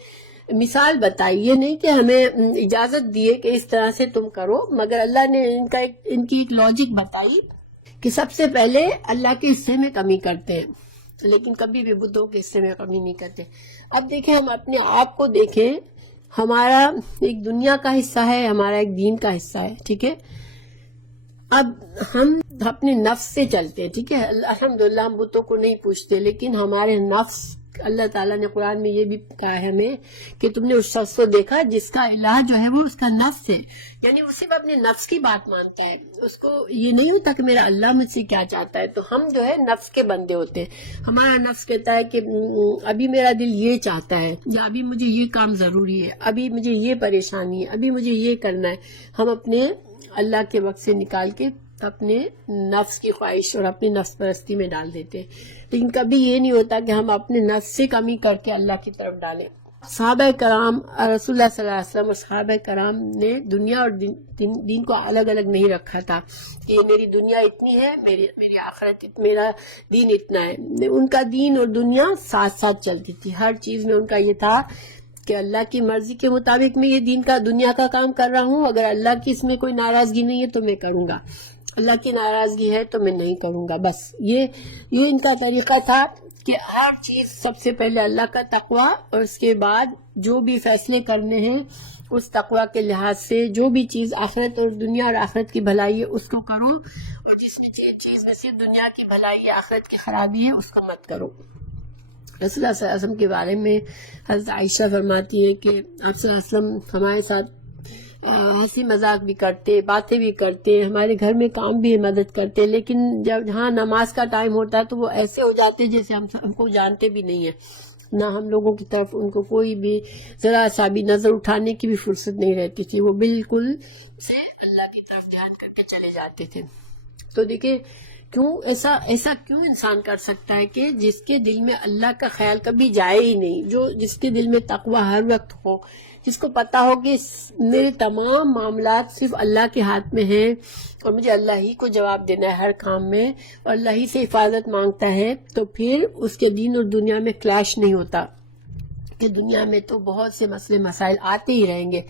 مثال بتائی، یہ نہیں کہ ہمیں اجازت دیے کہ اس طرح سے تم کرو، مگر اللہ نے ان کی ایک لاجک بتائی کہ سب سے پہلے اللہ کے حصے میں کمی کرتے ہیں لیکن کبھی بھی بتوں کے حصے میں کمی نہیں کرتے. اب دیکھیں، ہم اپنے آپ کو دیکھیں، ہمارا ایک دنیا کا حصہ ہے، ہمارا ایک دین کا حصہ ہے، ٹھیک ہے. اب ہم اپنے نفس سے چلتے ہیں، ٹھیک ہے، الحمدللہ ہم بتوں کو نہیں پوچھتے، لیکن ہمارے نفس، اللہ تعالیٰ نے قرآن میں یہ بھی کہا ہے ہمیں کہ تم نے اس شخص کو دیکھا جس کا الہ جو ہے وہ اس کا نفس ہے، یعنی وہ صرف اپنے نفس کی بات مانتا ہے، اس کو یہ نہیں ہوتا کہ میرا اللہ مجھ سے کیا چاہتا ہے. تو ہم جو ہے نفس کے بندے ہوتے ہیں، ہمارا نفس کہتا ہے کہ ابھی میرا دل یہ چاہتا ہے، یا ابھی مجھے یہ کام ضروری ہے، ابھی مجھے یہ پریشانی ہے، ابھی مجھے یہ کرنا ہے. ہم اپنے اللہ کے وقت سے نکال کے اپنے نفس کی خواہش اور اپنی نفس پرستی میں ڈال دیتے ہیں، لیکن کبھی یہ نہیں ہوتا کہ ہم اپنے نفس سے کمی کر کے اللہ کی طرف ڈالیں. صحابہ کرام، رسول اللہ صلی اللہ علیہ وسلم اور صحابہ کرام نے دنیا اور دین کو الگ الگ نہیں رکھا تھا کہ یہ میری دنیا اتنی ہے، میری آخرت، میرا دین اتنا ہے. ان کا دین اور دنیا ساتھ ساتھ چلتی تھی، ہر چیز میں ان کا یہ تھا کہ اللہ کی مرضی کے مطابق میں یہ دین کا، دنیا کا کام کر رہا ہوں، اگر اللہ کی اس میں کوئی ناراضگی نہیں ہے تو میں کروں گا، اللہ کی ناراضگی ہے تو میں نہیں کروں گا. بس یہ ان کا طریقہ تھا کہ ہر چیز سب سے پہلے اللہ کا تقوی، اور اس کے بعد جو بھی فیصلے کرنے ہیں اس تقوی کے لحاظ سے، جو بھی چیز آخرت اور دنیا اور آخرت کی بھلائی ہے اس کو کرو، اور جس بھی چیز میں صرف دنیا کی بھلائی ہے، آخرت کی خرابی ہے، اس کو مت کرو. رسول اللہ صلی اللہ علیہ وسلم کے بارے میں حضرت عائشہ فرماتی ہے کہ آپ صلی اللہ علیہ وسلم ہمارے ساتھ ہنسی مذاق بھی کرتے، باتیں بھی کرتے، ہمارے گھر میں کام بھی مدد کرتے، لیکن جب جہاں نماز کا ٹائم ہوتا ہے تو وہ ایسے ہو جاتے جیسے ہم کو جانتے بھی نہیں ہیں، نہ ہم لوگوں کی طرف ان کو کوئی بھی ذرا سا بھی نظر اٹھانے کی بھی فرصت نہیں رہتی تھی، وہ بالکل سے اللہ کی طرف دھیان کر کے چلے جاتے تھے. تو دیکھیں کیوں ایسا کیوں انسان کر سکتا ہے کہ جس کے دل میں اللہ کا خیال کبھی جائے ہی نہیں، جس کے دل میں تقوی ہر وقت ہو، جس کو پتا ہو کہ میرے تمام معاملات صرف اللہ کے ہاتھ میں ہیں اور مجھے اللہ ہی کو جواب دینا ہے ہر کام میں، اور اللہ ہی سے حفاظت مانگتا ہے، تو پھر اس کے دین اور دنیا میں کلیش نہیں ہوتا کہ دنیا میں تو بہت سے مسئلے مسائل آتے ہی رہیں گے.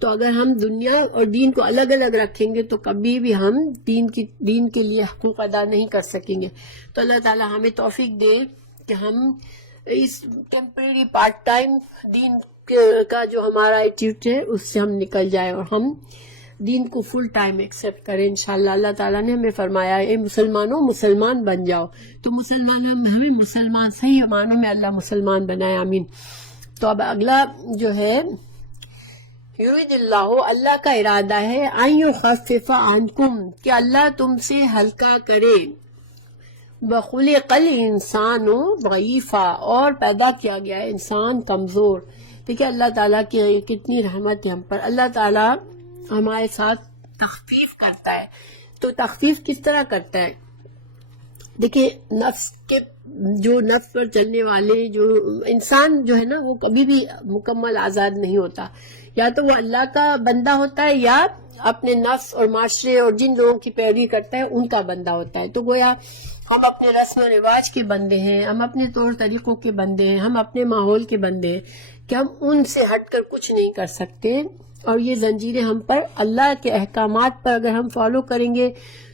تو اگر ہم دنیا اور دین کو الگ الگ رکھیں گے تو کبھی بھی ہم دین کے لیے حقوق ادا نہیں کر سکیں گے. تو اللہ تعالیٰ ہمیں توفیق دے کہ ہم اس ٹیمپریری پارٹ ٹائم دین کا جو ہمارا ایٹیٹیوڈ ہے اس سے ہم نکل جائیں اور ہم دین کو فل ٹائم ایکسپٹ کریں انشاءاللہ. اللہ تعالیٰ نے ہمیں فرمایا اے مسلمانوں مسلمان بن جاؤ، تو ہمیں مسلمان صحیح معنوں میں اللہ مسلمان بنائے، آمین. تو اب اگلا جو ہے یرید اللہ کا ارادہ ہے ان یخفف عنکم، کہ اللہ تم سے ہلکا کرے، بخلق الانسان ضعیفا، اور پیدا کیا گیا ہے انسان کمزور. دیکھیں اللہ تعالیٰ کی کتنی رحمت ہے ہم پر، اللہ تعالیٰ ہمارے ساتھ تخفیف کرتا ہے. تو تخفیف کس طرح کرتا ہے؟ دیکھیں نفس پر چلنے والے جو انسان جو ہے نا وہ کبھی بھی مکمل آزاد نہیں ہوتا، یا تو وہ اللہ کا بندہ ہوتا ہے یا اپنے نفس اور معاشرے اور جن لوگوں کی پیروی کرتا ہے ان کا بندہ ہوتا ہے. تو گویا ہم اپنے رسم و رواج کے بندے ہیں، ہم اپنے طور طریقوں کے بندے ہیں، ہم اپنے ماحول کے بندے ہیں کہ ہم ان سے ہٹ کر کچھ نہیں کر سکتے. اور یہ زنجیریں ہم پر اللہ کے احکامات پر اگر ہم فالو کریں گے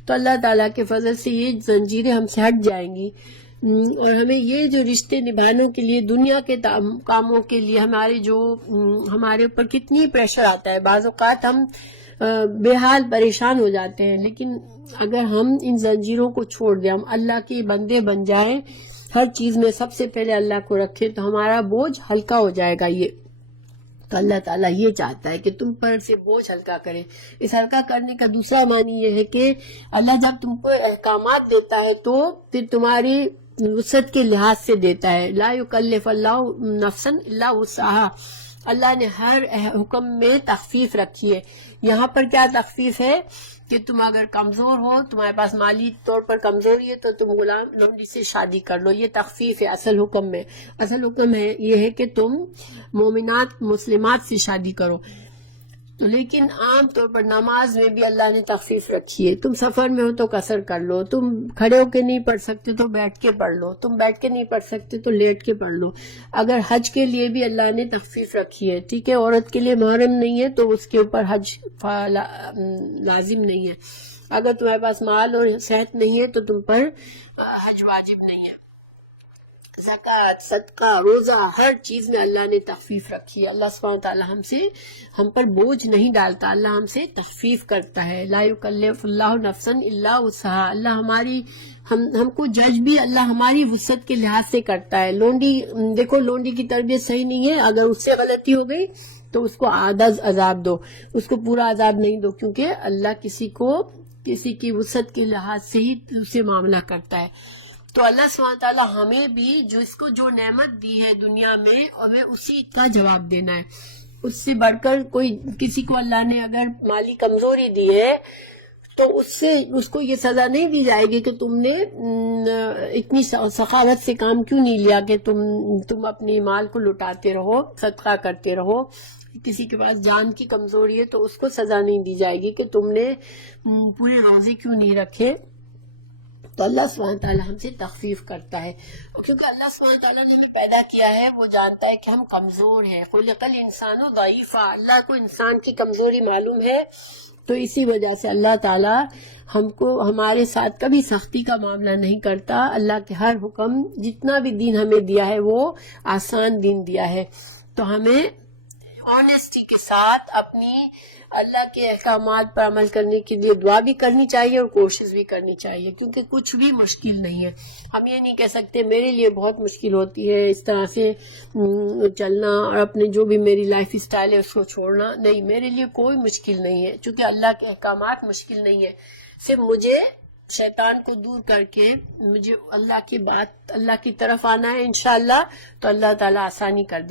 تو اللہ تعالیٰ کے فضل سے یہ زنجیریں ہم سے ہٹ جائیں گی. اور ہمیں یہ جو رشتے نبھانے کے لیے دنیا کے کاموں کے لیے ہمارے اوپر کتنی پریشر آتا ہے، بعض اوقات ہم بے حال پریشان ہو جاتے ہیں، لیکن اگر ہم ان زنجیروں کو چھوڑ دیں، ہم اللہ کے بندے بن جائیں، ہر چیز میں سب سے پہلے اللہ کو رکھیں تو ہمارا بوجھ ہلکا ہو جائے گا. یہ تو اللہ تعالیٰ یہ چاہتا ہے کہ تم پر سے بوجھ ہلکا کرے. اس ہلکا کرنے کا دوسرا معنی یہ ہے کہ اللہ جب تم کو احکامات دیتا ہے تو پھر تمہاری وسعت کے لحاظ سے دیتا ہے. لا یکلف اللہ نفسا الا وسعہا. اللہ نے ہر حکم میں تخفیف رکھی ہے. یہاں پر کیا تخفیف ہے کہ تم اگر کمزور ہو، تمہارے پاس مالی طور پر کمزوری ہے تو تم غلام لونڈی سے شادی کر لو. یہ تخفیف ہے اصل حکم میں. اصل حکم ہے یہ ہے کہ تم مومنات مسلمات سے شادی کرو. تو لیکن عام طور پر نماز میں بھی اللہ نے تخفیف رکھی ہے. تم سفر میں ہو تو قصر کر لو، تم کھڑے ہو کے نہیں پڑھ سکتے تو بیٹھ کے پڑھ لو، تم بیٹھ کے نہیں پڑھ سکتے تو لیٹ کے پڑھ لو. اگر حج کے لیے بھی اللہ نے تخفیف رکھی ہے، ٹھیک ہے، عورت کے لیے محرم نہیں ہے تو اس کے اوپر حج لازم نہیں ہے. اگر تمہارے پاس مال اور صحت نہیں ہے تو تم پر حج واجب نہیں ہے. زکوٰۃ، صدقہ، روزہ، ہر چیز میں اللہ نے تخفیف رکھی ہے. اللہ سبحانہ تعالیٰ ہم پر بوجھ نہیں ڈالتا، اللہ ہم سے تخفیف کرتا ہے. لا یکلف اللہ نفسا الا وسعہا. اللہ ہم کو جج بھی اللہ ہماری وسعت کے لحاظ سے کرتا ہے. دیکھو لونڈی کی تربیت صحیح نہیں ہے، اگر اس سے غلطی ہو گئی تو اس کو آدھا عذاب دو، اس کو پورا عذاب نہیں دو، کیونکہ اللہ کسی کی وسعت کے لحاظ سے ہی اسے معاملہ کرتا ہے. تو اللہ سبحانہ تعالیٰ ہمیں بھی جو نعمت دی ہے دنیا میں ہمیں اسی کا جواب دینا ہے. اس سے بڑھ کر کسی کو اللہ نے اگر مالی کمزوری دی ہے تو اس کو یہ سزا نہیں دی جائے گی کہ تم نے اتنی سخاوت سے کام کیوں نہیں لیا کہ تم اپنی مال کو لٹاتے رہو، صدقہ کرتے رہو. کسی کے پاس جان کی کمزوری ہے تو اس کو سزا نہیں دی جائے گی کہ تم نے پورے روزے کیوں نہیں رکھے. تو اللہ سبحانہ تعالیٰ ہم سے تخفیف کرتا ہے. کیونکہ اللہ سبحانہ تعالیٰ نے ہمیں پیدا کیا ہے، وہ جانتا ہے کہ ہم کمزور ہیں. خلق الانسان ضعیفا. اللہ کو انسان کی کمزوری معلوم ہے، تو اسی وجہ سے اللہ تعالیٰ ہمارے ساتھ کبھی سختی کا معاملہ نہیں کرتا. اللہ کے ہر حکم، جتنا بھی دین ہمیں دیا ہے وہ آسان دین دیا ہے. تو ہمیں آنیسٹی کے ساتھ اپنی اللہ کے احکامات پر عمل کرنے کے لیے دعا بھی کرنی چاہیے اور کوشش بھی کرنی چاہیے، کیونکہ کچھ بھی مشکل نہیں ہے. ہم یہ نہیں کہہ سکتے میرے لیے بہت مشکل ہوتی ہے اس طرح سے چلنا اور اپنے جو بھی میری لائف اسٹائل ہے اس کو چھوڑنا. نہیں، میرے لیے کوئی مشکل نہیں ہے، چونکہ اللہ کے احکامات مشکل نہیں ہے. صرف مجھے شیطان کو دور کر کے مجھے اللہ کی طرف آنا ہے انشاءاللہ، تو اللہ تعالیٰ آسانی کر دیں گے.